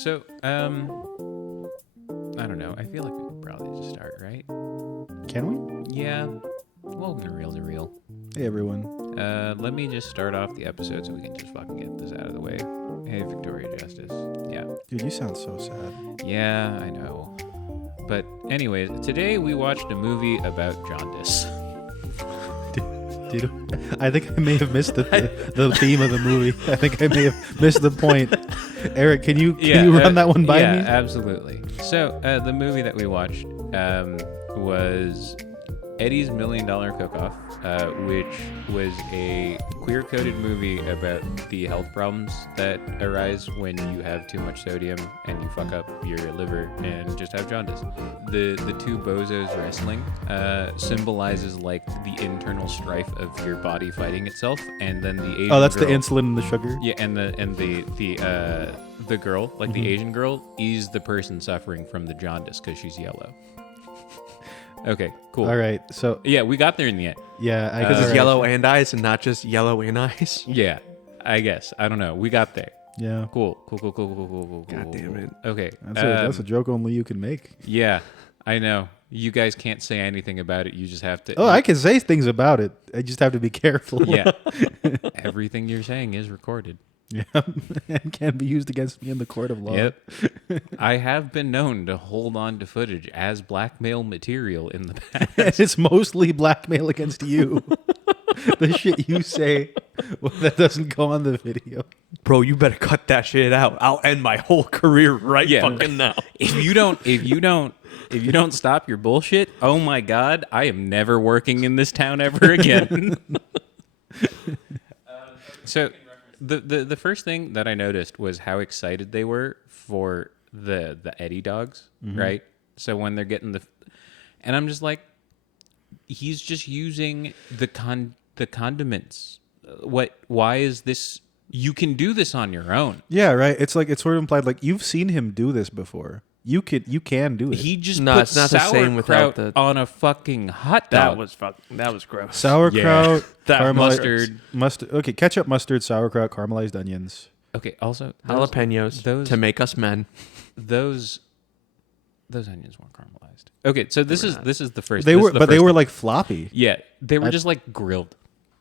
So, I don't know. I feel like we could probably just start, right? Can we? Yeah. Welcome to Real to Real. Hey, everyone. Let me just start off the episode so we can just fucking get this out of the way. Hey, Victoria Justice. Yeah. Dude, you sound so sad. Yeah, I know. But anyways, today we watched a movie about jaundice. Dude, I think I may have missed the theme of the movie. I think I may have missed the point. Eric, can you run that one by me? Yeah, absolutely. So the movie that we watched was Eddie's $1 Million Cook-Off, which was a queer-coded movie about the health problems that arise when you have too much sodium and you fuck up your liver and just have jaundice. The two bozos wrestling symbolizes like the internal strife of your body fighting itself, and then the Asian that's girl, the insulin and the sugar. Yeah, and the girl, like the Asian girl, is the person suffering from the jaundice because she's yellow. Okay, cool. All right, so Yeah, we got there in the end. yeah, I Because it's right. yellow and eyes and not just yellow and eyes. Yeah, I guess. I don't know. We got there. Yeah, Cool. God damn it. Okay. that's a joke only you can make. Yeah, I know. You guys can't say anything about it. You just have to. Oh, I can say things about it. I just have to be careful. Yeah. Everything you're saying is recorded. Yeah, and can be used against me in the court of law. Yep. I have been known to hold on to footage as blackmail material in the past. It's mostly blackmail against you. The shit you say that doesn't go on the video. Bro, you better cut that shit out. I'll end my whole career right Yeah. fucking now. If you don't stop your bullshit, oh my god, I am never working in this town ever again. So the first thing that I noticed was how excited they were for the Eddie dogs, right? So when they're getting and I'm just like, he's just using the condiments. Why is this? You can do this on your own. Yeah, right. It's like it's sort of implied like you've seen him do this before. You can do it. He just No, put it's not the same without sauerkraut the- on a fucking hot dog. That was gross. Sauerkraut, That mustard. Okay, ketchup, mustard, sauerkraut, caramelized onions. Okay. Also, Jalapenos those- to make us men. those onions weren't caramelized. Okay, so this is the first. They this were, is the but they first were thing. like floppy. Yeah, they were just like grilled.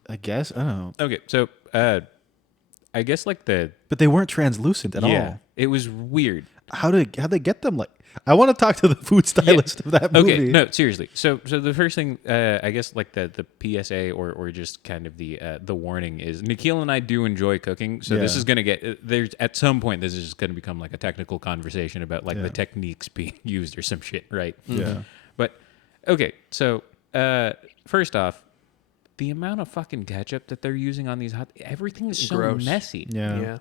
I guess I don't know, Okay, so I guess like but they weren't translucent at all. it was weird. How'd they get them? Like, I want to talk to the food stylist of that movie. Okay, no, seriously. So the first thing, I guess like the PSA or just kind of the warning is Nikhil and I do enjoy cooking, so this Yeah. is gonna get there's at some point this is just gonna become like a technical conversation about like the techniques being used or some shit, right? Yeah. But okay, so first off, the amount of fucking ketchup that they're using on these everything is so Gross. messy. Yeah.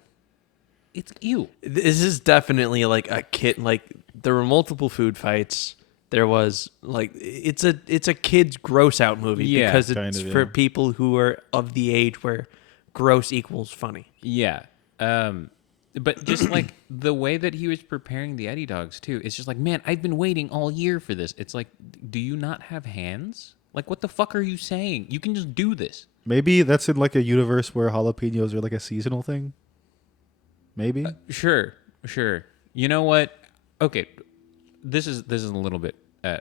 It's ew. This is definitely like a kid. Like there were multiple food fights. There was like it's a kid's gross out movie because it's kind of, for yeah. people who are of the age where gross equals funny. Yeah. But just like the way that he was preparing the Eddie dogs too, it's just like, man, I've been waiting all year for this. It's like, do you not have hands? Like, what the fuck are you saying? You can just do this. Maybe that's in like a universe where jalapenos are like a seasonal thing. Maybe. Sure. You know what? Okay, this is a little bit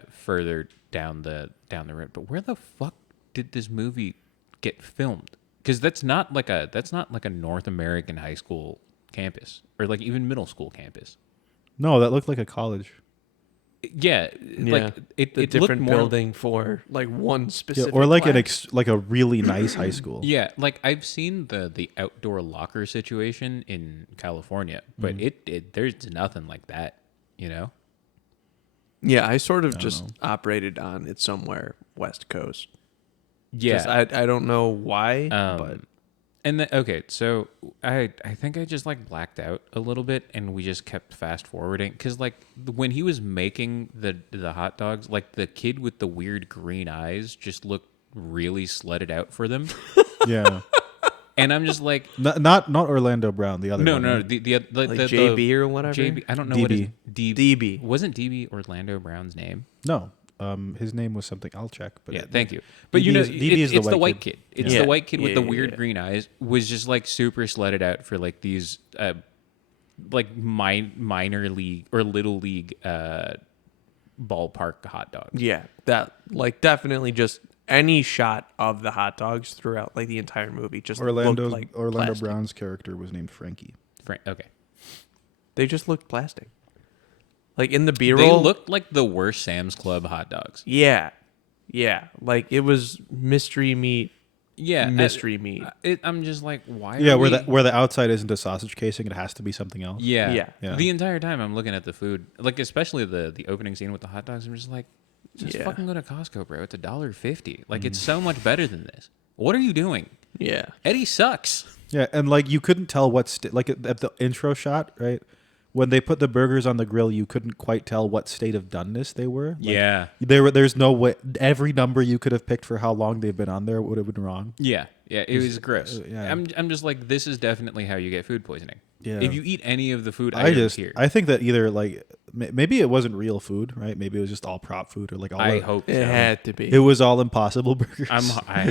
further down the road. But where the fuck did this movie get filmed? Because that's not like a North American high school campus or like even middle school campus. No, that looked like a college. Yeah, like it the looked different more building for like one Yeah, specific. or like class. like a really nice high school. Yeah, like I've seen the outdoor locker situation in California, but it there's nothing like that, you know? Yeah, I sort of just operated on it somewhere West Coast. Yeah. I don't know why, but And then, okay, so I think I just like blacked out a little bit, and we just kept fast forwarding because like when he was making the hot dogs, like the kid with the weird green eyes just looked really slutted out for them, Yeah. and I'm just like, Not Orlando Brown, the other no, one. no, right? the like JB or whatever. JB, I don't know what his DB. wasn't DB Orlando Brown's name. No. His name was something. I'll check. But Yeah, thank you. But DB you know, is- DB is it's the the white white kid. It's Yeah. the white kid with the Yeah, weird yeah. green eyes was just like super slutted out for like these minor league or little league ballpark hot dogs. Yeah, that like definitely just any shot of the hot dogs throughout like the entire movie just looked like Orlando plastic. Brown's character was named Frankie. Okay. They just looked plastic. Like in the They B-roll, looked like the worst Sam's Club hot dogs. yeah, like it was mystery meat. Yeah, Mystery meat. I'm just like, why? Yeah, are where the outside isn't a sausage casing, it has to be something else. Yeah. Yeah. The entire time I'm looking at the food, like especially the opening scene with the hot dogs, I'm just like, just Yeah. fucking go to Costco, bro. It's $1.50. Like it's so much better than this. What are you doing? Yeah, Eddie sucks. Yeah, and like you couldn't tell like at the intro shot, right? When they put the burgers on the grill, you couldn't quite tell what state of doneness they were. Like, Yeah. There's no way. Every number you could have picked for how long they've been on there would have been wrong. Yeah. It was gross. yeah. I'm just like, this is definitely how you get food poisoning. Yeah. If you eat any of the food items here, I think that either like maybe it wasn't real food, right? Maybe it was just all prop food or like all. I hope it so. had to be. it was all Impossible Burgers. I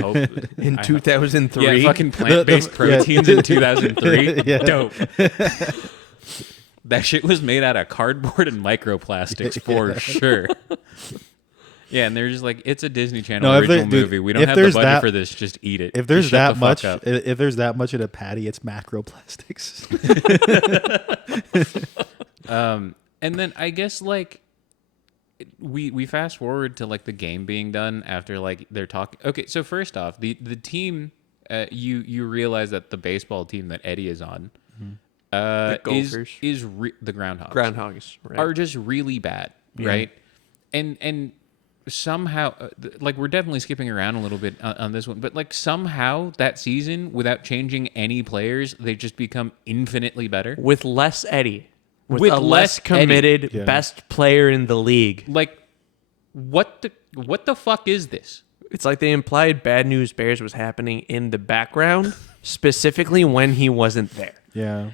hope in I hope- 2003. Yeah, fucking plant-based yeah. proteins in 2003. Yeah. Dope. That shit was made out of cardboard and microplastics for sure. Yeah, and they're just like, it's a Disney Channel No, if original dude, movie. We don't if have the there's budget that- for this. Just eat it. If there's Just shut that the much, fuck up. if there's that much in a patty, it's macroplastics. And then I guess like we fast forward to like the game being done after like they're talking. Okay, so first off, the team you realize that the baseball team that Eddie is on The Gophers. is the Groundhogs. Groundhogs, right? Are just really bad, right? And somehow like we're definitely skipping around a little bit on this one, but like somehow that season without changing any players, they just become infinitely better. with less Eddie, with With a less less committed Yeah. best player in the league. Like what the fuck is this? It's like they implied Bad News Bears was happening in the background, specifically when he wasn't there. Yeah.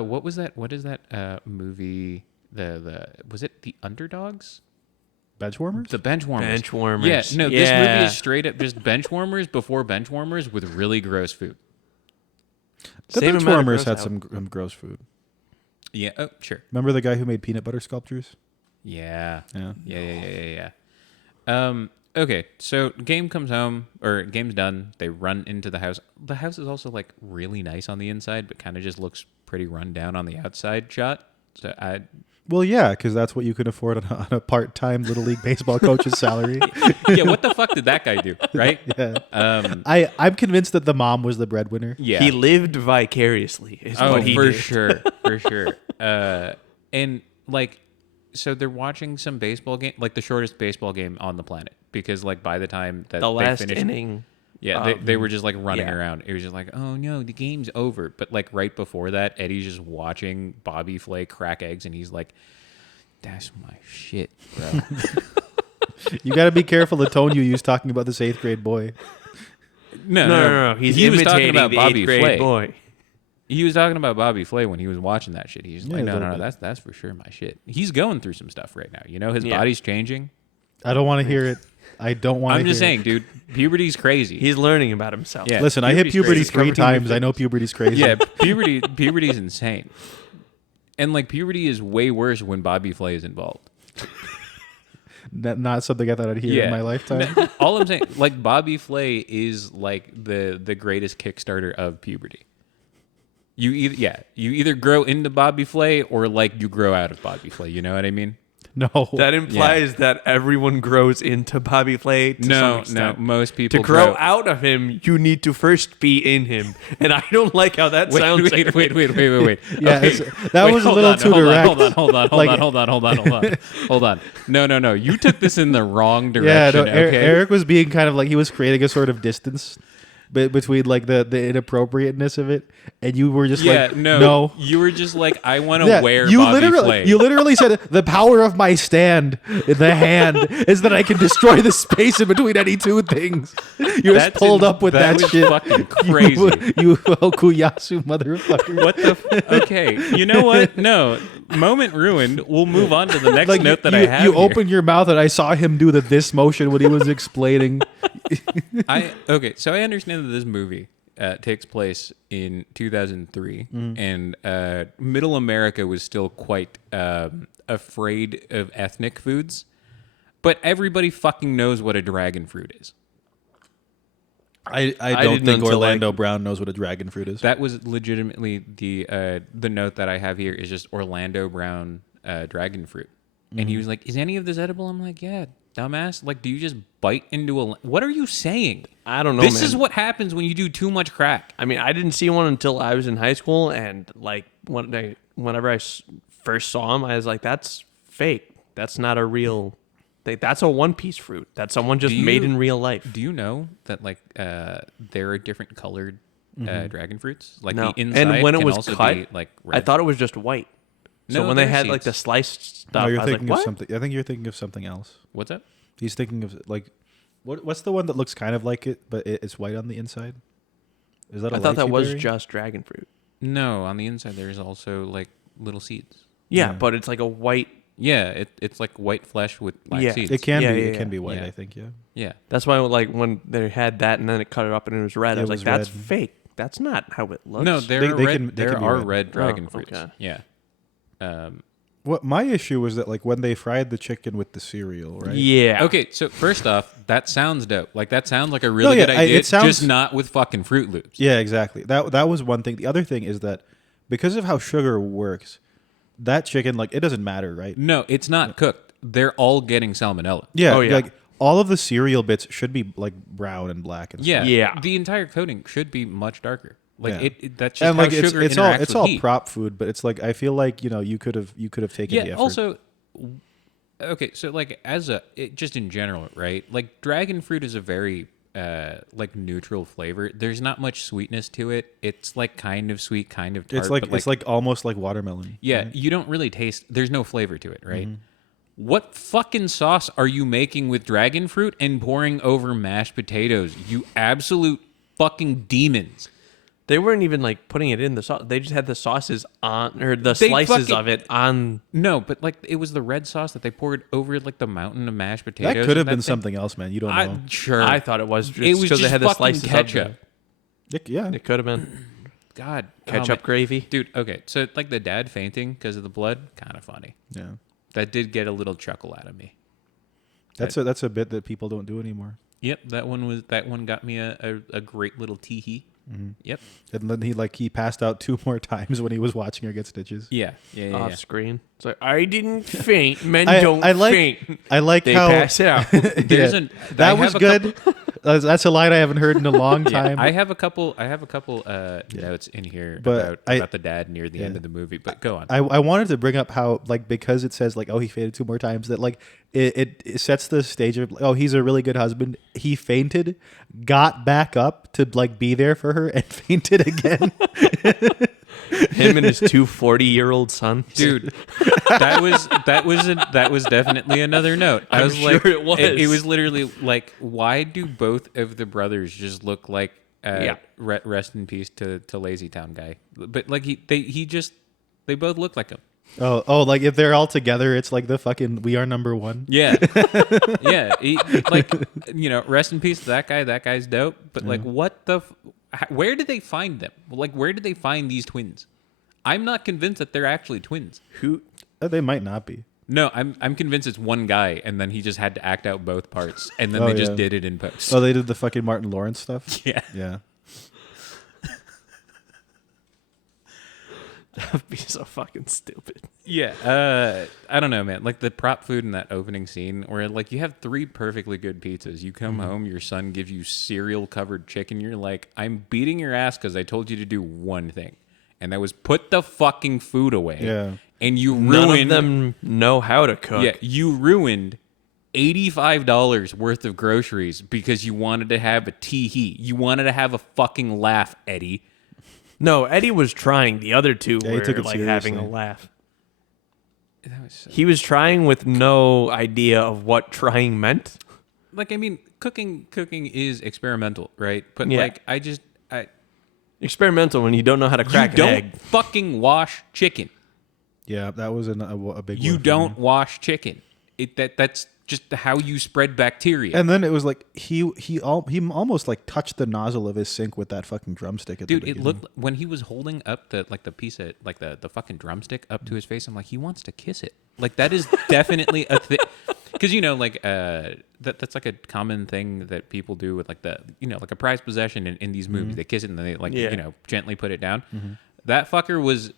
What was that? What is that movie? The was it The Underdogs? Benchwarmers? The Benchwarmers. Benchwarmers. Yeah, no, this movie Yeah. is straight up just Benchwarmers before Benchwarmers with really gross food. The Same amount of Benchwarmers gross had out. some gross food. Yeah. Oh, sure. Remember the guy who made peanut butter sculptures? Yeah. Yeah. Yeah. Okay, so game's done. They run into the house. The house is also like really nice on the inside, but kind of just looks pretty run down on the outside shot. So Well, yeah, because that's what you can afford on a part-time Little League baseball coach's salary. yeah, what the fuck did that guy do? Right? Yeah. Um, I'm convinced that the mom was the breadwinner. yeah. He lived vicariously. Is Oh, what he for did. sure, for sure. And like, so they're watching some baseball game, like the shortest baseball game on the planet, because like by the time that The they last finished, inning. yeah, they were just like running yeah. around. It was just like, oh no, the game's over. But like right before that, Eddie's just watching Bobby Flay crack eggs, and he's like, "That's my shit, bro." You got to be careful the tone you use talking about this 8th grade boy. No. He's he was imitating talking about the Bobby 8th grade Flay. boy. He was talking about Bobby Flay when he was watching that shit. He's like, Yeah, no, that's for sure my shit. He's going through some stuff right now. You know, his Yeah. body's changing. I don't want to hear it. I don't want to I'm just hear saying, dude, puberty's crazy. He's learning about himself. Yeah. it. Listen, I hit puberty crazy. 3 times. I know puberty's crazy. Yeah, puberty's insane. And like puberty is way worse when Bobby Flay is involved. Not something I thought I'd hear in my lifetime. All I'm saying, like Bobby Flay is like the greatest Kickstarter of puberty. You either grow into Bobby Flay or like you grow out of Bobby Flay. You know what I mean? No. That implies that everyone grows into Bobby Flay to some No, extent. most people To grow out of him, you need to first be in him. And I don't like how that sounds. Wait. Yeah, Okay. that Wait, was a hold little on, too hold direct. Hold on. No. You took this in the wrong Yeah, direction. no, Okay. Eric was being kind of like he was creating a sort of distance between like the inappropriateness of it, and you were just like, no. You were just like, I want to Yeah, wear you Bobby literally, Flay. you literally said the power of my stand in the hand is that I can destroy the space in between any two things. You just pulled up with that was shit. fucking crazy. You Okuyasu motherfucker. What the? Okay, you know what? No, moment ruined. We'll move on to the next Like note that you, I have. you here. opened your mouth and I saw him do this motion when he was explaining. Okay, so I understand that this movie takes place in 2003, and Middle America was still quite afraid of ethnic foods, but everybody fucking knows what a dragon fruit is. I don't didn't think until, Orlando Brown knows what a dragon fruit is. That was legitimately the note that I have here is just Orlando Brown dragon fruit, and he was like, "Is any of this edible?" I'm like, "Yeah, dumbass. Like, do you just bite into a? What are you saying? I don't know. This man. is what happens when you do too much crack." I mean, I didn't see one until I was in high school, and like whenever I first saw him, I was like, "That's fake. That's not a real. That's a one-piece fruit that someone just made in real life." Do you know that like there are different colored dragon fruits? Like No. the inside And when it can was also cut, be like red. I thought it was just white. So No, when they there are had like the seeds. sliced stuff, No, I you're was like, thinking of "What?" something. I think you're thinking of something else. What's up? He's thinking of like, what's the one that looks kind of like it, but it's white on the inside? Is that a I thought that lychee was berry? just dragon fruit. No, on the inside there's also like little seeds. Yeah, Yeah. but it's like a white. Yeah, it's like white flesh with black Yeah. seeds. It can Yeah, be. yeah, It can yeah. be white. Yeah. I think. Yeah. Yeah. That's why like when they had that and then it cut it up and it was red, I It was like, was "That's red. fake. That's not how it looks." No, there They- are they red. can- they there can be are red. red dragon Oh, fruits. okay. Yeah. What my issue was that like when they fried the chicken with the cereal, right? Yeah. Okay, so first off, that sounds dope. Like that sounds like a really yeah, good idea. it sounds- just not with fucking Fruit Loops. Yeah, exactly. That was one thing. The other thing is that because of how sugar works, that chicken like it doesn't matter, right? No, it's not cooked. They're all getting salmonella. Yeah, Oh, yeah. like all of the cereal bits should be like brown and black and Yeah. stuff. Yeah. The entire coating should be much darker. Like Yeah. that's just And how like sugar it's interacts it's with all heat. prop food, but it's like I feel like you could have taken the Yeah. effort. Also, okay. So like just in general, right? Like dragon fruit is a very like neutral flavor. There's not much sweetness to it. It's like kind of sweet, kind of tart. it's like but it's like almost like watermelon. yeah, you don't really taste. There's no flavor to it, right? Mm-hmm. What fucking sauce are you making with dragon fruit and pouring over mashed potatoes? You absolute fucking demons. They weren't even like putting it in the sauce. They just had the sauces on, or the They slices fucking- of it on. No, but like it was the red sauce that they poured over like the mountain of mashed potatoes. That could have and been thing. something else, man. You don't know. I'm sure. I thought it was just it was because just they had the fucking slices ketchup. Yeah. It could have been God, oh, ketchup man. gravy. Dude. Okay, so like the dad fainting because of the blood, kind of funny. Yeah. That did get a little chuckle out of me. That's a bit that people don't do anymore. Yep, that one got me a great little tee-hee. Mm-hmm. Yep. And then he passed out 2 more times when he was watching her get stitches. Yeah. Off screen. It's like, I didn't faint. Men I don't like faint. I like They how pass out. There's Yeah. an I that have was a good. That's a line I haven't heard in a long Yeah, time. I have a couple notes in here But about the dad near the end Yeah. of the movie. But go on. I wanted to bring up how like because it says like he fainted 2 more times that like it sets the stage of he's a really good husband. He fainted, got back up to like be there for her and fainted again. Him and his 2 40-year-old sons. Dude, that was definitely another note. I I'm was sure like, it was. It was literally like, why do both of the brothers just look like? Yeah. Rest in peace to Lazy Town guy. But like they both look like him. Oh, like if they're all together, it's like the fucking We Are Number One. Yeah, yeah. Like rest in peace to that guy. That guy's dope. But like, what the? Where did they find them? Like, where did they find these twins? I'm not convinced that they're actually twins. Who? They might not be. No, I'm convinced it's one guy, and then he just had to act out both parts, and then Oh, they just yeah. did it in post. Oh, they did the fucking Martin Lawrence stuff. Yeah. Yeah. That would be so fucking stupid. Yeah, I don't know, man. Like the prop food in that opening scene, where like you have 3 perfectly good pizzas. You come home, your son gives you cereal covered chicken. You're like, I'm beating your ass because I told you to do one thing, and that was put the fucking food away. Yeah. And you None ruined of them know how to cook. Yeah, you ruined $85 worth of groceries because you wanted to have a tee-hee. You wanted to have a fucking laugh, Eddie. No, Eddie was trying. The other 2 Yeah, he were took it like having a seriously. laugh. That was so, He was trying with no idea of what trying meant. like, I mean, cooking is experimental, right? But Yeah. like, I Experimental when you don't know how to crack you don't an egg. fucking wash chicken. Yeah, that was a big. You one for don't me. wash chicken. That's just how you spread bacteria. And then it was like he almost like touched the nozzle of his sink with that fucking drumstick. Dude, it looked when he was holding up the piece of like the fucking drumstick up to his face. I'm like, he wants to kiss it. Like that is definitely a thing. Because like that's like a common thing that people do with like the like a prized possession in these movies. They kiss it and then they like gently put it down. That fucker was.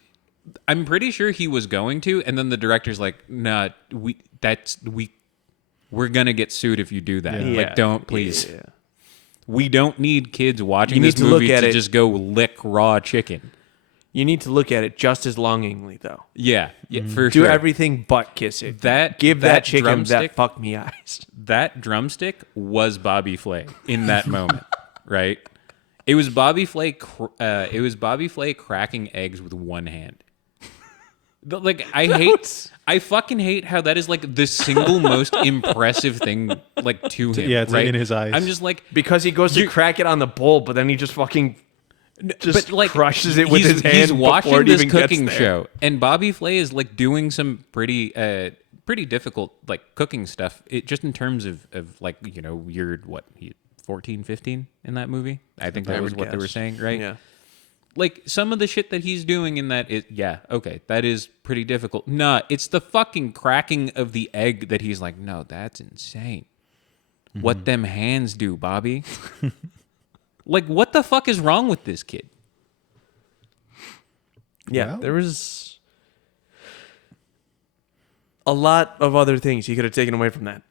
I'm pretty sure he was going to, and then the director's like, "Nah, we're gonna get sued if you do that. Like, don't please. Yeah. We don't need kids watching You this need to look movie at to it. just go lick raw chicken." You need to look at it just as longingly, though. Yeah, for Do sure. everything but kiss it. that Give that chicken drumstick- that fuck me eyes. That drumstick was Bobby Flay in that moment, right? It was Bobby Flay. It was Bobby Flay cracking eggs with one hand. Like I fucking hate how that is like the single most impressive thing like to him. Yeah, it's right? in his eyes. I'm just like Because he goes to crack it on the bowl, but then he just fucking crushes it with his hand. He's before watching it this even gets cooking there. show, and Bobby Flay is like doing some pretty difficult like cooking stuff. Just in terms of like you're 14, 15 in that movie. I think that was what they were saying, right? Yeah. Like some of the shit that he's doing in that is that is pretty difficult. Nah, it's the fucking cracking of the egg that he's like, no, that's insane. What them hands do, Bobby? Like, what the fuck is wrong with this kid? Yeah, Well. there was a lot of other things he could have taken away from that.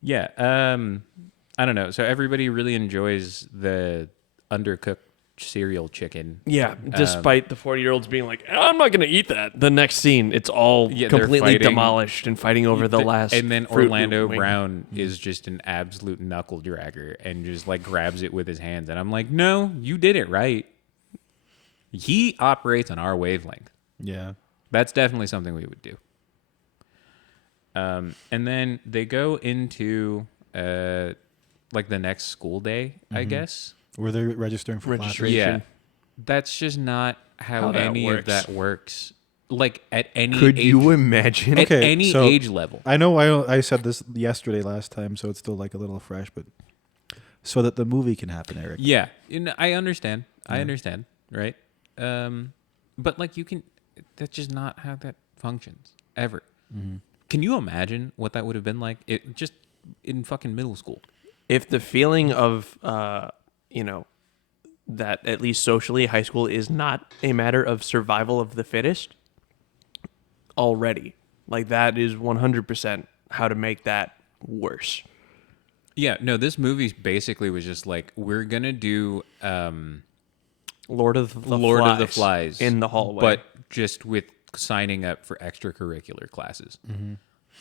Yeah, I don't know. So everybody really enjoys the undercooked cereal chicken. Yeah, despite the 40-year-olds being like, I'm not going to eat that. The next scene, it's all Yeah, they're completely fighting- demolished and fighting over the last. And then Fruit Orlando Loop wing. Brown is just an absolute knuckle dragger and just like grabs it with his hands. And I'm like, no, you did it right. He operates on our wavelength. Yeah. That's definitely something we would do. And then they go into like the next school day, I guess. Were they registering for classes? Registration. Yeah. That's just not how How that any of works. that works. Like at any Could age, you imagine? at Okay, any so- age level. I know I said this yesterday last time, so it's still like a little fresh, but so that the movie can happen, Eric. Yeah, I understand. I understand, right? But like that's just not how that functions ever. Can you imagine what that would have been like? It just in fucking middle school. If the feeling of, that at least socially, high school is not a matter of survival of the fittest already. Like that is 100% how to make that worse. Yeah, no, this movie basically was just like, we're gonna do Lord of the Flies in the hallway. but just with signing up for extracurricular classes.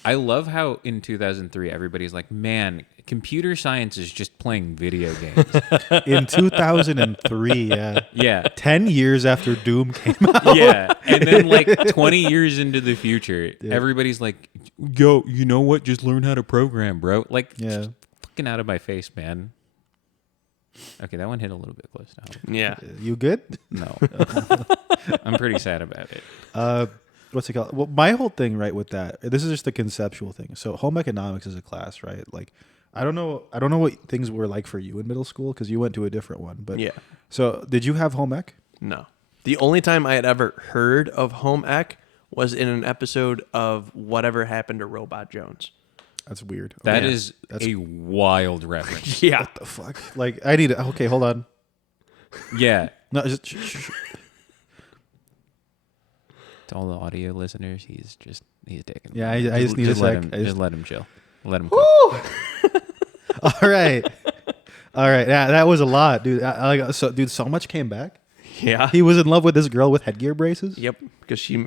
I love how in 2003 everybody's like, man, computer science is just playing video games. In 2003, yeah. Yeah. 10 years after Doom came out. Yeah. And then like 20 years into the future, everybody's like, yo, you know what? Just learn how to program, bro. Like, Yeah. just fucking out of my face, man. Okay, that one hit a little bit close to home. yeah. You good? No. I'm pretty sad about it. What's it called? Well, my whole thing, right, with that, this is just a conceptual thing. So home economics is a class, right? Like, I don't know what things were like for you in middle school because you went to a different one. But Yeah. So did you have home ec? No. The only time I had ever heard of home ec was in an episode of Whatever Happened to Robot Jones. That's weird. That Okay. is a wild reference. Yeah. What the fuck? Like, I need to. Okay, hold on. Yeah. No, just. To all the audio listeners, he's taking. Yeah, I just need a let sec. him, I just- just let him chill. Let him. Cook. All right. All right. Yeah, that was a lot, dude. So much came back. Yeah. He was in love with this girl with headgear braces. Yep. Because she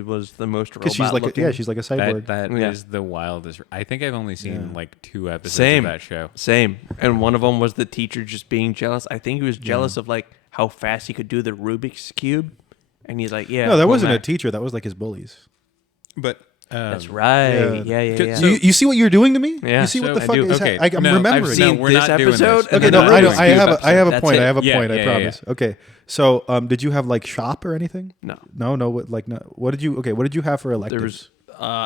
was the most robot Because she's like, looking. she's like a cyborg. That Yeah. is the wildest. I think I've only seen like 2 episodes Same. of that show. Same. And one of them was the teacher just being jealous. I think he was jealous of like how fast he could do the Rubik's Cube. And he's like, yeah. No, that well, wasn't a Matt, teacher. That was like his bullies. But That's right. Yeah. So- you see what you're doing to me? Yeah. You see what So the I fuck do. is Okay. I'm No, I've remembering. seen- No, we're this not doing this. episode. and Okay, then no, the I know. Rubik's I Cube have episode. a That's point. it. I have a Yeah, point. I yeah, promise. Okay. So, did you have like shop or anything? No. No. What did you? Okay. What did you have for electives? There was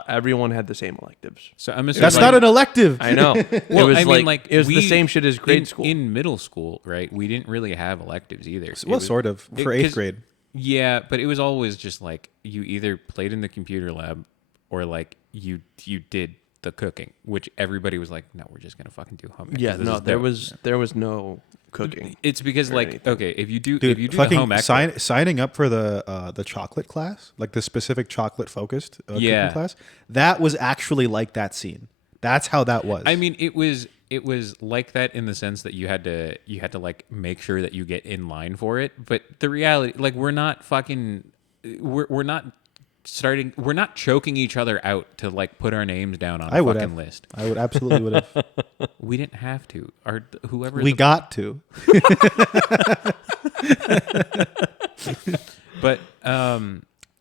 everyone had the same electives. So I'm assuming That's not an elective. I know. Well, it was I mean, like, it was the we- same shit as grade school. In middle school, right? We didn't really have electives either. Well, sort of for 8th 'cause- grade. Yeah, but it was always just like you either played in the computer lab or like you did the cooking, which everybody was like, no, we're just gonna fucking do home ec 'cause yeah, this no, is there dope." was no cooking. It's because like anything. okay, if you do Dude, if you do the home fucking ec, signing up for the chocolate class, like the specific chocolate focused Yeah. cooking class, that was actually like that scene. That's how that was. I mean, it was like that in the sense that you had to like make sure that you get in line for it. But the reality, like, we're not choking each other out to like put our names down on I a would fucking have. list. I would absolutely would have. We didn't have to. Or whoever We got to. but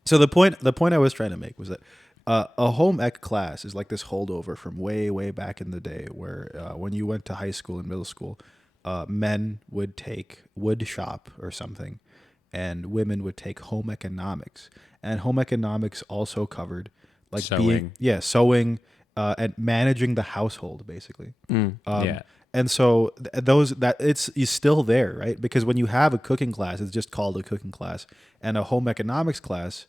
So the point I was trying to make was that a home ec class is like this holdover from way back in the day, where when you went to high school and middle school, men would take wood shop or something, and women would take home economics. And home economics also covered like Sewing. sewing, and managing the household basically. Yeah. And so it's still there, right? Because when you have a cooking class, it's just called a cooking class, and a home economics class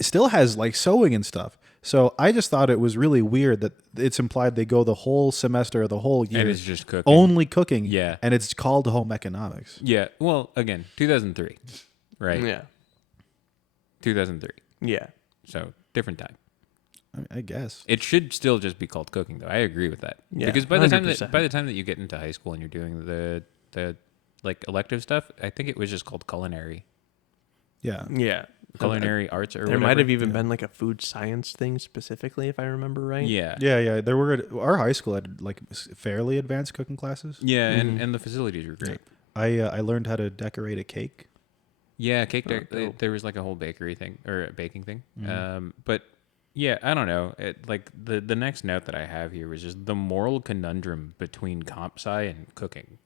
still has like sewing and stuff. So I just thought it was really weird that it's implied they go the whole semester or the whole year And it's just cooking. only cooking. Yeah. And it's called home economics. Yeah. Well, again, 2003, right? Yeah. 2003. Yeah. So different time. I guess. It should still just be called cooking, though. I agree with that. Yeah, because by the 100%. time that you get into high school and you're doing the like elective stuff, I think it was just called culinary, Yeah. Yeah. culinary arts, or There whatever. might have even been like a food science thing specifically, if I remember right. Yeah. Yeah. There were our high school had like fairly advanced cooking classes. Yeah, and the facilities were great. I learned how to decorate a cake. Yeah, cake. dope. There was like a whole bakery thing or a baking thing. Mm-hmm. But yeah, I don't know. Like the next note that I have here was just the moral conundrum between comp sci and cooking,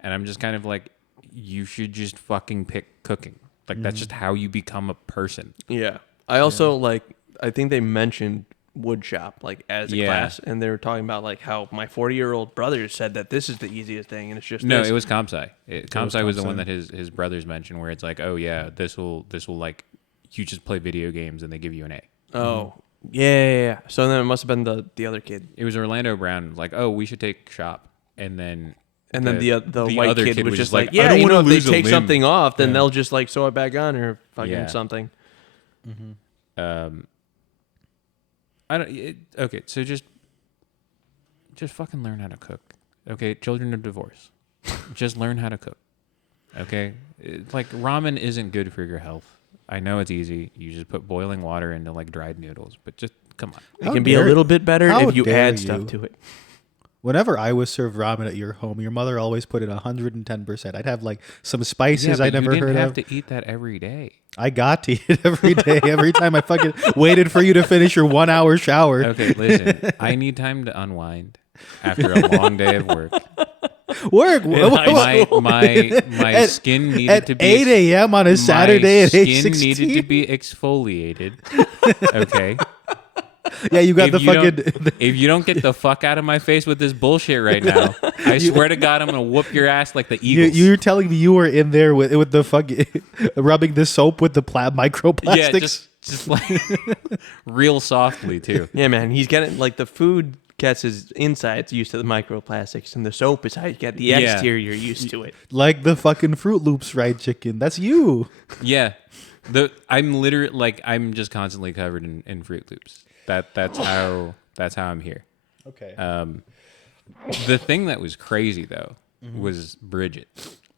and I'm just kind of like, you should just fucking pick cooking. Like that's just how you become a person. Yeah. I also like, I think they mentioned wood shop like as a Yeah. class, and they were talking about like how my 40-year-old brother said that this is the easiest thing, and it's just No, this. it was comp sci. Comp sci was the comp one sci. that his brothers mentioned, where it's like, oh yeah, this will like, you just play video games and they give you an A. Oh, yeah. So then it must have been the other kid, It was Orlando Brown, like, oh, we should take shop, and then the white other kid was just like, I yeah, don't you know, wanna if they lose a take limb. something off, then they'll just like sew it back on or fucking Yeah. something. I don't. Okay, so just fucking learn how to cook. Okay, children of divorce, just learn how to cook. Okay, like ramen isn't good for your health. I know it's easy. You just put boiling water into like dried noodles, but just come on. It can be a little bit better how if you dare add stuff you. to it. Whenever I was served ramen at your home, your mother always put in 110%. I'd have like some spices I but never you didn't heard have of. to eat that every day. I got to eat it every day. Every time I fucking waited for you to finish your 1 hour shower. Okay, listen. I need time to unwind after a long day of work. Work. My skin needed At to be 8 a.m. on a Saturday at age skin 16. needed to be exfoliated. Okay. Yeah, you got the you don't- fucking. if you don't get the fuck out of my face with this bullshit right now, I swear to God, I'm gonna whoop your ass like the Eagles. You're telling me you were in there with the fucking rubbing the soap with the microplastics? yeah, just like real softly too. Yeah, man, he's getting like the food gets his insides used to the microplastics, and the soap is how you get the Yeah. exterior used to it. Like the fucking Fruit Loops fried chicken. That's you. Yeah, I'm literally like I'm just constantly covered in Fruit Loops. That's how I'm here. Okay. The thing that was crazy though was Bridget.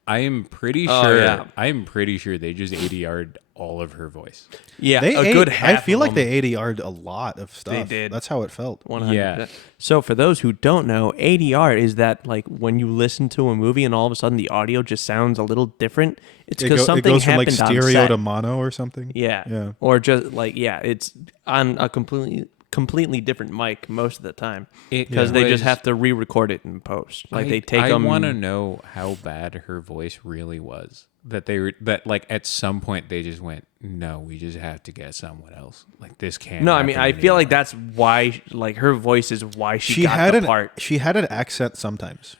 I am pretty Oh, sure. yeah. I am pretty sure they just ADR'd all of her voice. Yeah, They a good ate- half. I feel of like them. they ADR'd a lot of stuff. They did. That's how it felt. 100%. Yeah. So for those who don't know, ADR is that like when you listen to a movie and all of a sudden the audio just sounds a little different. It's because It something goes from like happened on stereo set. to mono or something. Yeah. Yeah. Or just like it's on a completely different mic most of the time because they just have to re-record it in post. Like they take I them. want to know how bad her voice really was. that like at some point they just went, no, we just have to get someone else. Like this can't. No, I mean, happen I feel like anymore. that's why, like, her voice is why she got had the an part. she had an accent sometimes.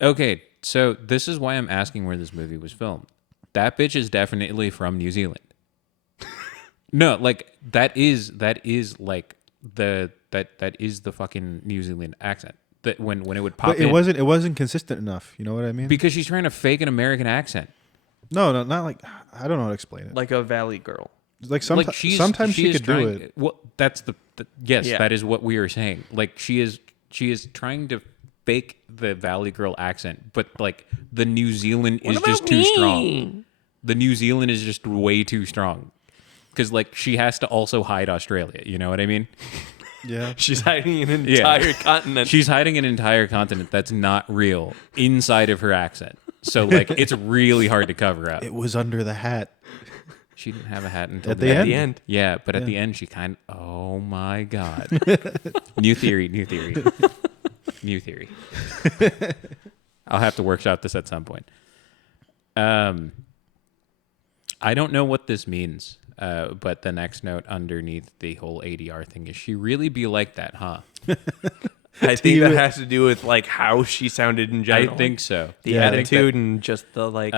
Okay, so this is why I'm asking where this movie was filmed. That bitch is definitely from New Zealand. No, like that is like that is the fucking New Zealand accent. That when it would pop But it in, wasn't consistent enough. You know what I mean? because she's trying to fake an American accent. No, not like I don't know how to explain it. Like a Valley girl. Like Like sometimes she is could trying, do it. Well, that's yes, Yeah. that is what we are saying. Like she is trying to fake the Valley Girl accent, but like the New Zealand is just too strong. The New Zealand is just way too strong. Because like she has to also hide Australia. You know what I mean? Yeah. She's hiding an entire continent. She's hiding an entire continent that's not real inside of her accent. So like it's really hard to cover up. It was under the hat. She didn't have a hat until At the At end. the end. Yeah, but at the end she kind of, oh my God. New theory. New theory. I'll have to workshop this at some point. I don't know what this means, but the next note underneath the whole ADR thing is she really be like that, huh? I think that has to do with like how she sounded in I general. think so. The I think attitude and just the like.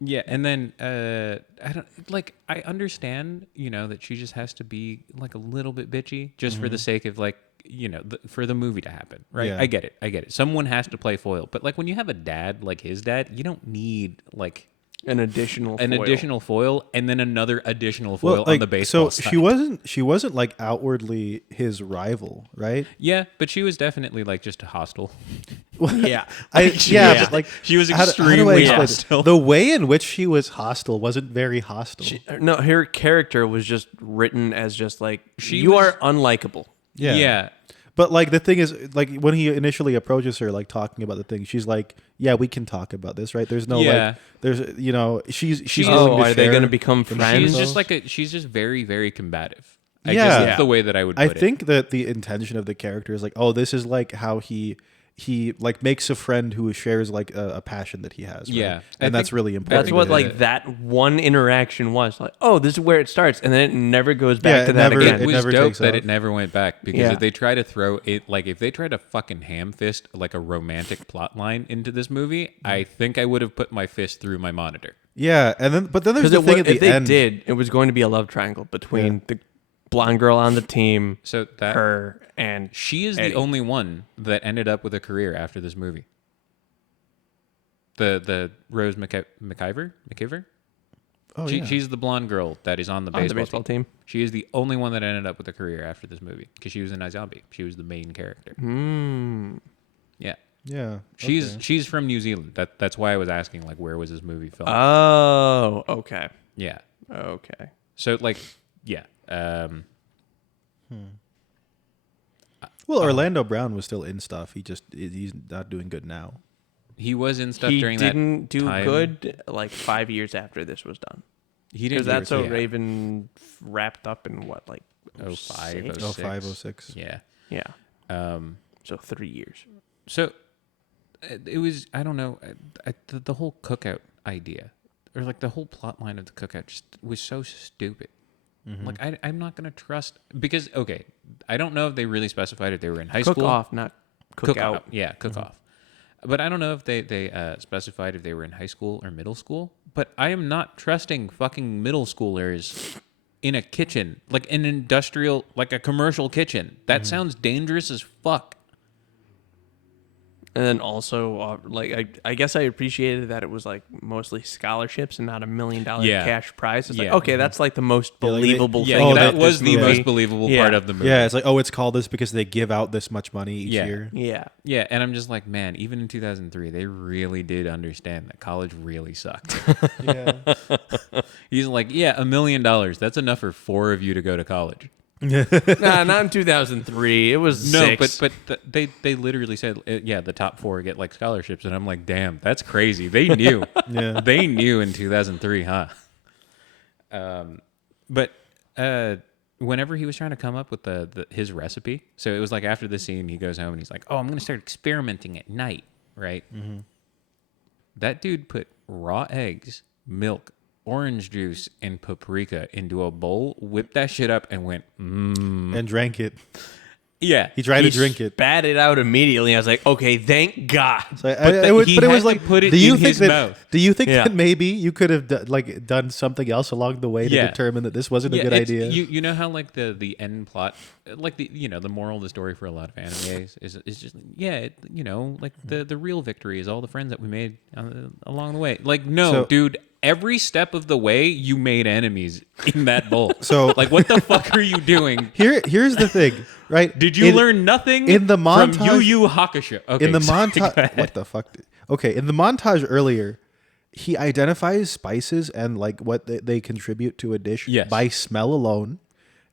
yeah, and then I don't like. I understand, that she just has to be like a little bit bitchy, just for the sake of like, for the movie to happen, right? Yeah. I get it. Someone has to play foil, but like when you have a dad like his dad, you don't need like an additional foil and then another additional foil on the baseball so side. she wasn't like outwardly his rival, right? Yeah, but she was definitely like just hostile. Yeah. But like She was how do I extremely explain it? hostile. The way in which she was hostile wasn't very hostile. No, her character was just written as just like She are unlikable. Yeah. But like the thing is, like when he initially approaches her, like talking about the thing, she's like, "Yeah, we can talk about this, right?" There's no Yeah. like, there's she's Oh, willing to are they share going to become friends? She's just very, very combative. I Yeah. guess that's the way that I would put I it. think that the intention of the character is like, oh, this is like how he like makes a friend who shares like a passion that he has. Right? Yeah. And I that's think really important. That's what to like him. that one interaction was. Like, oh, this is where it starts, and then it never goes Yeah, back to it that never- again. It was never dope takes that off. it never went back, because Yeah. if they try to throw it, like if they try to fucking ham fist like a romantic plot line into this movie, I think I would have put my fist through my monitor. Yeah, and then there's Because the thing at if the they end. did, it was going to be a love triangle between the blonde girl on the team, So that her, and she is Eddie. the only one that ended up with a career after this movie. The Rose McIver? Oh, yeah. She's the blonde girl that is on the on the baseball, baseball team. team. She is the only one that ended up with a career after this movie, because she was in iZombie. She was the main character. Yeah. Yeah. She's from New Zealand. That's why I was asking, like, where was this movie filmed? Oh, okay, Yeah. okay. So like, yeah. Well, Orlando Brown was still in stuff. He's not doing good now. He was in stuff He during didn't that do time. good like 5 years after this was done. He Because didn't. that's so yeah. Raven wrapped up in what, like 05, 06? 05, 06. Yeah. Yeah. So 3 years. So it was, I don't know, the whole cookout idea, or like the whole plot line of the cookout just was so stupid. Like I'm not gonna trust, because okay, I don't know if they really specified if they were in high Cook school. off, not cook out. Yeah, cook off. But I don't know if they specified if they were in high school or middle school. But I am not trusting fucking middle schoolers in a kitchen, like an industrial, like a commercial kitchen. That sounds dangerous as fuck. And then also, like, I guess I appreciated that it was like mostly scholarships and not $1 million Yeah. cash prize. It's Yeah. like, okay, that's like the most like, believable Yeah, thing. Oh, about that was this the movie. most believable Yeah. part of the movie. Yeah, it's like, oh, it's called this because they give out this much money each Yeah. year. Yeah. Yeah, and I'm just like, man, even in 2003, they really did understand that college really sucked. Yeah. He's like, yeah, $1 million. That's enough for 4 of you to go to college. Nah, not in 2003. It was No, 6. but they literally said, yeah, the top 4 get like scholarships, and I'm like, damn, that's crazy. They knew. Yeah. They knew in 2003, huh? But whenever he was trying to come up with his recipe, so it was like after the scene, he goes home and he's like, oh, I'm gonna start experimenting at night, right? That dude put raw eggs, milk, orange juice, and paprika into a bowl, whipped that shit up, and went, And drank it. Yeah. He tried to drink it. Spat it out immediately. I was like, okay, thank God. So he but it was had to like, put it do you in think his that? mouth. Do you think Yeah. that maybe you could have done something else along the way to Yeah. determine that this wasn't a good it's- idea? You know how like the end plot, like the moral of the story for a lot of animes is just like the real victory is all the friends that we made along the way. Like no, So- dude, every step of the way you made enemies in that bowl. So- like what the fuck are you doing? Here's the thing, right? Did you learn nothing in the from montage- Yu Yu Hakusho? Okay, in the sorry, go montage? ahead. What the fuck? Okay, in the montage earlier, he identifies spices and like what they contribute to a dish Yes. by smell alone,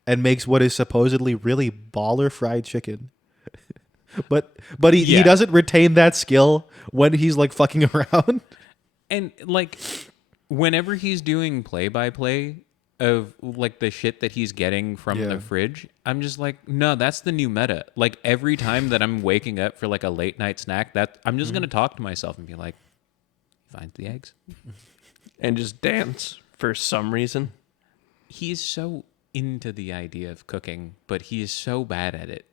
and makes what is supposedly really baller fried chicken. but he Yeah. doesn't retain that skill when he's like fucking around. And like whenever he's doing play-by-play of like the shit that he's getting from Yeah. the fridge, I'm just like, no, that's the new meta. Like every time that I'm waking up for like a late night snack, that I'm just gonna talk to myself and be like, find the eggs. And just dance for some reason. He is so into the idea of cooking, but he is so bad at it.